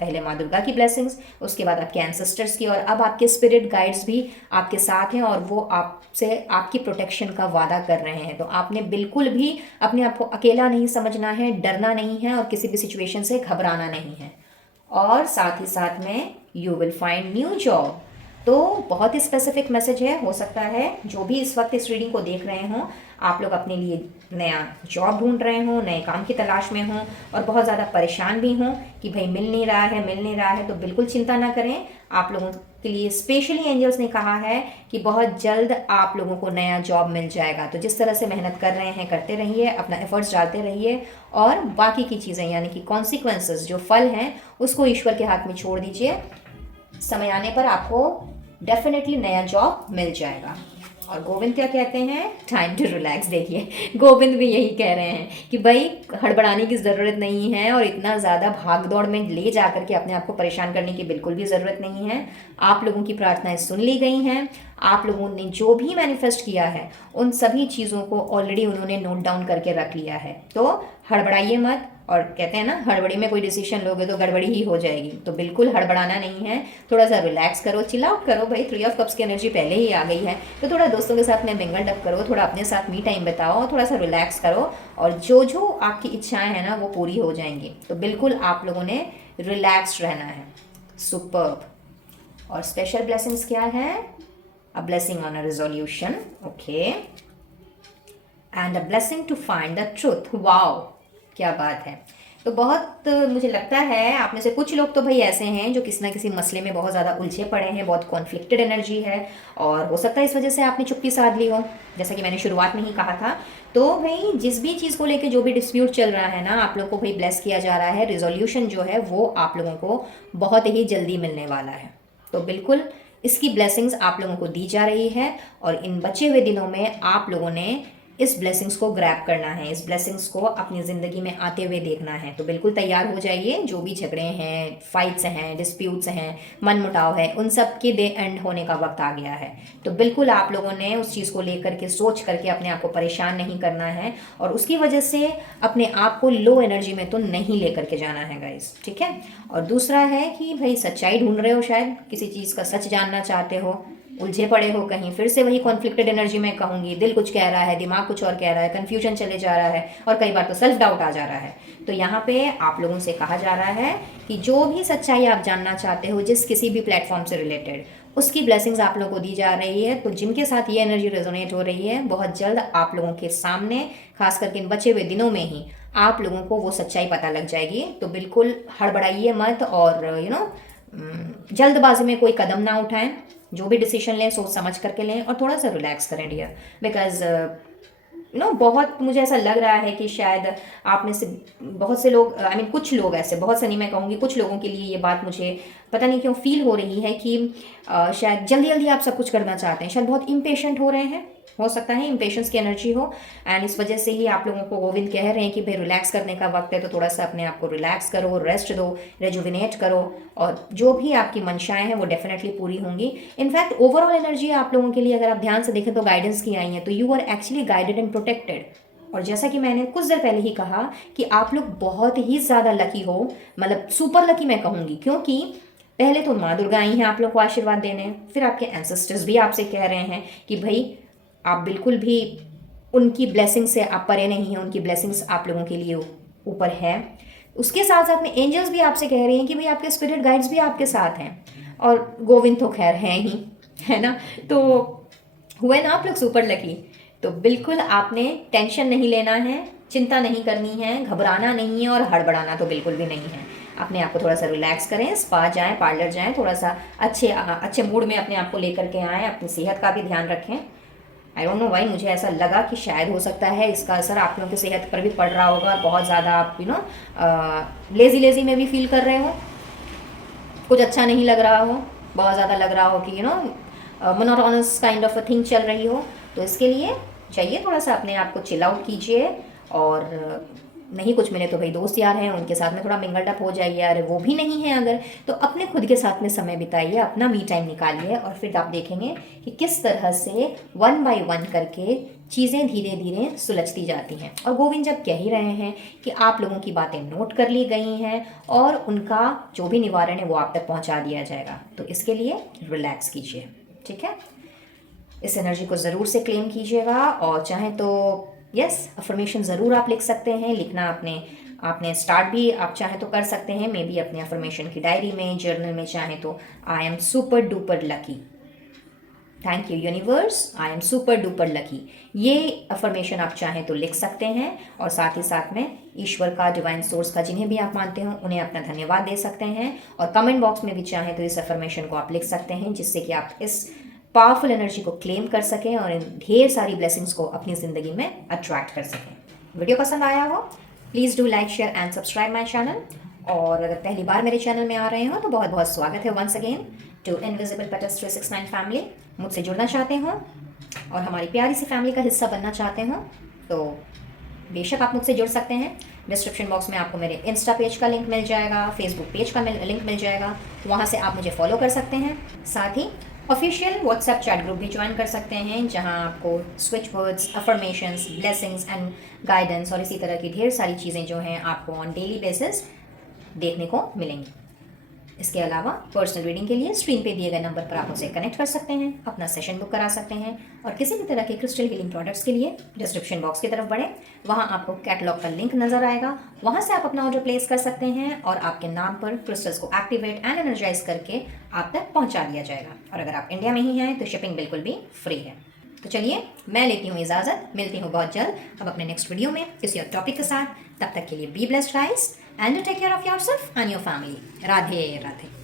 पहले माँ दुर्गा की ब्लेसिंग्स, उसके बाद आपके एंसेस्टर्स की, और अब आपके स्पिरिट गाइड्स भी आपके साथ हैं और वो आपसे आपकी प्रोटेक्शन का वादा कर रहे हैं। तो आपने बिल्कुल भी अपने आप को अकेला नहीं समझना है, डरना नहीं है और किसी भी सिचुएशन से घबराना नहीं है। और साथ ही साथ में you will find new job. तो बहुत ही स्पेसिफिक मैसेज है। हो सकता है जो भी इस वक्त इस रीडिंग को देख रहे हों, आप लोग अपने लिए नया जॉब ढूंढ रहे हों, नए काम की तलाश में हों और बहुत ज़्यादा परेशान भी हों कि भाई मिल नहीं रहा है, तो बिल्कुल चिंता ना करें। आप लोगों के लिए स्पेशली एंजल्स ने कहा है कि बहुत जल्द आप लोगों को नया जॉब मिल जाएगा। तो जिस तरह से मेहनत कर रहे हैं करते रहिए, अपना एफर्ट्स डालते रहिए और बाकी की चीज़ें यानी कि कॉन्सिक्वेंसेस जो फल हैं उसको ईश्वर के हाथ में छोड़ दीजिए। समय आने पर आपको डेफिनेटली नया जॉब मिल जाएगा। और गोविंद क्या कहते हैं? Time to relax. देखिए गोविंद भी यही कह रहे हैं कि भाई हड़बड़ाने की ज़रूरत नहीं है और इतना ज़्यादा भाग दौड़ में ले जा करके अपने आप को परेशान करने की बिल्कुल भी ज़रूरत नहीं है। आप लोगों की प्रार्थनाएं सुन ली गई हैं। आप लोगों ने जो भी मैनिफेस्ट किया है उन सभी चीज़ों को ऑलरेडी उन्होंने नोट डाउन करके रख लिया है। तो हड़बड़ाइए मत। और कहते हैं ना, हड़बड़ी में कोई डिसीजन लोगे तो गड़बड़ी ही हो जाएगी। तो बिल्कुल हड़बड़ाना नहीं है, थोड़ा सा रिलैक्स करो, चिल आउट करो। भाई 3 ऑफ कप्स की एनर्जी पहले ही आ गई है, तो थोड़ा दोस्तों के साथ में मिंगल डप करो, थोड़ा अपने साथ मी टाइम बिताओ, थोड़ा सा रिलैक्स करो और जो जो आपकी इच्छाएं हैं ना वो पूरी हो जाएंगी। तो बिल्कुल आप लोगों ने रिलैक्स रहना है। सुपर्ब। और स्पेशल ब्लेसिंग्स क्या है? A blessing on a resolution, okay, and a blessing to find the truth. Wow, क्या बात है। तो बहुत मुझे लगता है आप में से कुछ लोग तो भाई ऐसे हैं जो किसी ना किसी मसले में बहुत ज़्यादा उलझे पड़े हैं, बहुत कॉन्फ्लिक्टेड एनर्जी है और हो सकता है इस वजह से आपने चुप्पी साध ली हो, जैसा कि मैंने शुरुआत में ही कहा था। तो भाई जिस भी चीज़ को लेके जो भी डिस्प्यूट चल रहा है ना, आप लोगों को भाई ब्लेस किया जा रहा है। रिजोल्यूशन जो है वो आप लोगों को बहुत ही जल्दी मिलने वाला है। तो बिल्कुल इसकी ब्लेसिंग्स आप लोगों को दी जा रही है और इन बचे हुए दिनों में आप लोगों ने इस ब्लेसिंग्स को ग्रैब करना है, इस ब्लेसिंग्स को अपनी ज़िंदगी में आते हुए देखना है। तो बिल्कुल तैयार हो जाइए। जो भी झगड़े हैं, फाइट्स हैं, डिस्प्यूट्स हैं, मनमुटाव है, उन सब के डे एंड होने का वक्त आ गया है। तो बिल्कुल आप लोगों ने उस चीज़ को लेकर के सोच करके अपने आप को परेशान नहीं करना है और उसकी वजह से अपने आप को लो एनर्जी में तो नहीं लेकर के जाना है गाइस, ठीक है। और दूसरा है कि भाई सच्चाई ढूंढ रहे हो, शायद किसी चीज़ का सच जानना चाहते हो, उलझे पड़े हो कहीं, फिर से वही कॉन्फ्लिक्टेड एनर्जी में कहूँगी, दिल कुछ कह रहा है, दिमाग कुछ और कह रहा है, कन्फ्यूजन चले जा रहा है और कई बार तो सेल्फ डाउट आ जा रहा है। तो यहाँ पे आप लोगों से कहा जा रहा है कि जो भी सच्चाई आप जानना चाहते हो जिस किसी भी प्लेटफॉर्म से रिलेटेड, उसकी ब्लेसिंग्स आप लोगों को दी जा रही है। तो जिनके साथ ये एनर्जी रेजोनेट हो रही है, बहुत जल्द आप लोगों के सामने, खास करके इन बचे हुए दिनों में ही आप लोगों को वो सच्चाई पता लग जाएगी। तो बिल्कुल हड़बड़ाइए मत और जल्दबाजी में कोई कदम ना उठाएं। जो भी डिसीजन लें सोच समझ करके लें और थोड़ा सा रिलैक्स करें डियर, बिकॉज बहुत मुझे ऐसा लग रहा है कि शायद आप में से बहुत से लोग, आई मीन कुछ लोग ऐसे, बहुत से नहीं मैं कहूँगी, कुछ लोगों के लिए ये बात मुझे पता नहीं क्यों फील हो रही है कि शायद जल्दी जल्दी आप सब कुछ करना चाहते हैं, शायद बहुत इम्पेशेंट हो रहे हैं। हो सकता है इम्पेशेंस की एनर्जी हो एंड इस वजह से ही आप लोगों को गोविंद कह रहे हैं कि भाई रिलैक्स करने का वक्त है। तो थोड़ा सा अपने आप को रिलैक्स करो, रेस्ट दो, रेजुविनेट करो और जो भी आपकी मंशाएं हैं वो डेफिनेटली पूरी होंगी। इनफैक्ट ओवरऑल एनर्जी आप लोगों के लिए अगर आप ध्यान से देखें तो गाइडेंस की आई है, तो you are actually guided and protected. और जैसा कि मैंने कुछ देर पहले ही कहा कि आप लोग बहुत ही ज़्यादा लकी हो, मतलब सुपर लकी मैं कहूँगी, क्योंकि पहले तो माँ दुर्गा आई हैं आप लोग को आशीर्वाद देने, फिर आपके एंसेस्टर्स भी आपसे कह रहे हैं कि भाई आप बिल्कुल भी उनकी ब्लेसिंग से आप परे नहीं हैं, उनकी ब्लेसिंग्स आप लोगों के लिए ऊपर है। उसके साथ साथ में एंजल्स भी आपसे कह रहे हैं कि भाई आपके स्पिरिट गाइड्स भी आपके साथ हैं और गोविंद तो खैर हैं ही, है ना। तो हुए ना आप लोग सुपर लकी। तो बिल्कुल आपने टेंशन नहीं लेना है, चिंता नहीं करनी है, घबराना नहीं है और हड़बड़ाना तो बिल्कुल भी नहीं है। अपने आप को थोड़ा सा रिलैक्स करें, स्पा जाएं, पार्लर जाएं, थोड़ा सा अच्छे मूड में अपने आप को लेकर के आएँ, अपनी सेहत का भी ध्यान रखें। आई डोंट नो वाई, मुझे ऐसा लगा कि शायद हो सकता है इसका असर आप लोगों की सेहत पर भी पड़ रहा होगा और बहुत ज़्यादा आप लेज़ी में भी फील कर रहे हो, कुछ अच्छा नहीं लग रहा हो, बहुत ज़्यादा लग रहा हो कि monotonous kind of a thing चल रही हो। तो इसके लिए चाहिए थोड़ा सा अपने आप को चिल आउट कीजिए और नहीं कुछ मिले तो भाई दोस्त यार हैं उनके साथ में थोड़ा मिंगल अप हो जाइए, अरे वो भी नहीं है अगर तो अपने खुद के साथ में समय बिताइए, अपना मी टाइम निकालिए और फिर आप देखेंगे कि किस तरह से 1 बाय 1 करके चीज़ें धीरे धीरे सुलझती जाती हैं। और गोविंद जब कह ही रहे हैं कि आप लोगों की बातें नोट कर ली गई हैं और उनका जो भी निवारण है वो आप तक पहुंचा दिया जाएगा, तो इसके लिए रिलैक्स कीजिए, ठीक है। इस एनर्जी को ज़रूर से क्लेम कीजिएगा और चाहे तो यस अफर्मेशन ज़रूर आप लिख सकते हैं। लिखना आपने स्टार्ट भी आप चाहे तो कर सकते हैं, मे बी अपने अफर्मेशन की डायरी में, जर्नल में चाहे तो I am super duper lucky, thank you universe, I am super duper lucky, ये अफर्मेशन आप चाहें तो लिख सकते हैं। और साथ ही साथ में ईश्वर का, डिवाइन सोर्स का, जिन्हें भी आप मानते हो उन्हें अपना धन्यवाद दे सकते हैं। और कमेंट बॉक्स में भी चाहें तो इस अफर्मेशन को आप लिख सकते हैं, जिससे कि आप इस पावरफुल एनर्जी को क्लेम कर सकें और इन ढेर सारी ब्लेसिंग्स को अपनी ज़िंदगी में अट्रैक्ट कर सकें। वीडियो पसंद आया हो please do like share and subscribe my channel. और अगर पहली बार मेरे चैनल में आ रहे हो तो बहुत बहुत स्वागत है once again to invisible petals 369 family. मुझसे जुड़ना चाहते हो और हमारी प्यारी सी फैमिली का हिस्सा बनना चाहते हो तो बेशक आप मुझसे जुड़ सकते हैं। डिस्क्रिप्शन बॉक्स में आपको मेरे इंस्टा पेज का लिंक मिल जाएगा, फेसबुक पेज का लिंक मिल जाएगा, वहाँ से आप मुझे फॉलो कर सकते हैं। साथ ही ऑफिशियल व्हाट्सएप चैट ग्रुप भी ज्वाइन कर सकते हैं, जहां आपको switch words, affirmations, blessings and guidance और इसी तरह की ढेर सारी चीज़ें जो हैं आपको ऑन डेली बेसिस देखने को मिलेंगी। इसके अलावा पर्सनल रीडिंग के लिए स्क्रीन पे दिए गए नंबर पर आप मुझसे कनेक्ट कर सकते हैं, अपना सेशन बुक करा सकते हैं। और किसी भी तरह के क्रिस्टल हीलिंग प्रोडक्ट्स के लिए डिस्क्रिप्शन बॉक्स की तरफ बढ़ें, वहाँ आपको कैटलॉग का लिंक नजर आएगा, वहाँ से आप अपना ऑर्डर प्लेस कर सकते हैं और आपके नाम पर क्रिस्टल्स को एक्टिवेट एंड एनर्जाइज करके आप तक पहुँचा दिया जाएगा। और अगर आप इंडिया में ही हैं तो शिपिंग बिल्कुल भी फ्री है। तो चलिए मैं लेती हूँ इजाज़त, मिलती हूँ बहुत जल्द अब अपने नेक्स्ट वीडियो में किसी और टॉपिक के साथ। तब तक के लिए be blessed guys and take care of yourself and your family. Radhe Radhe.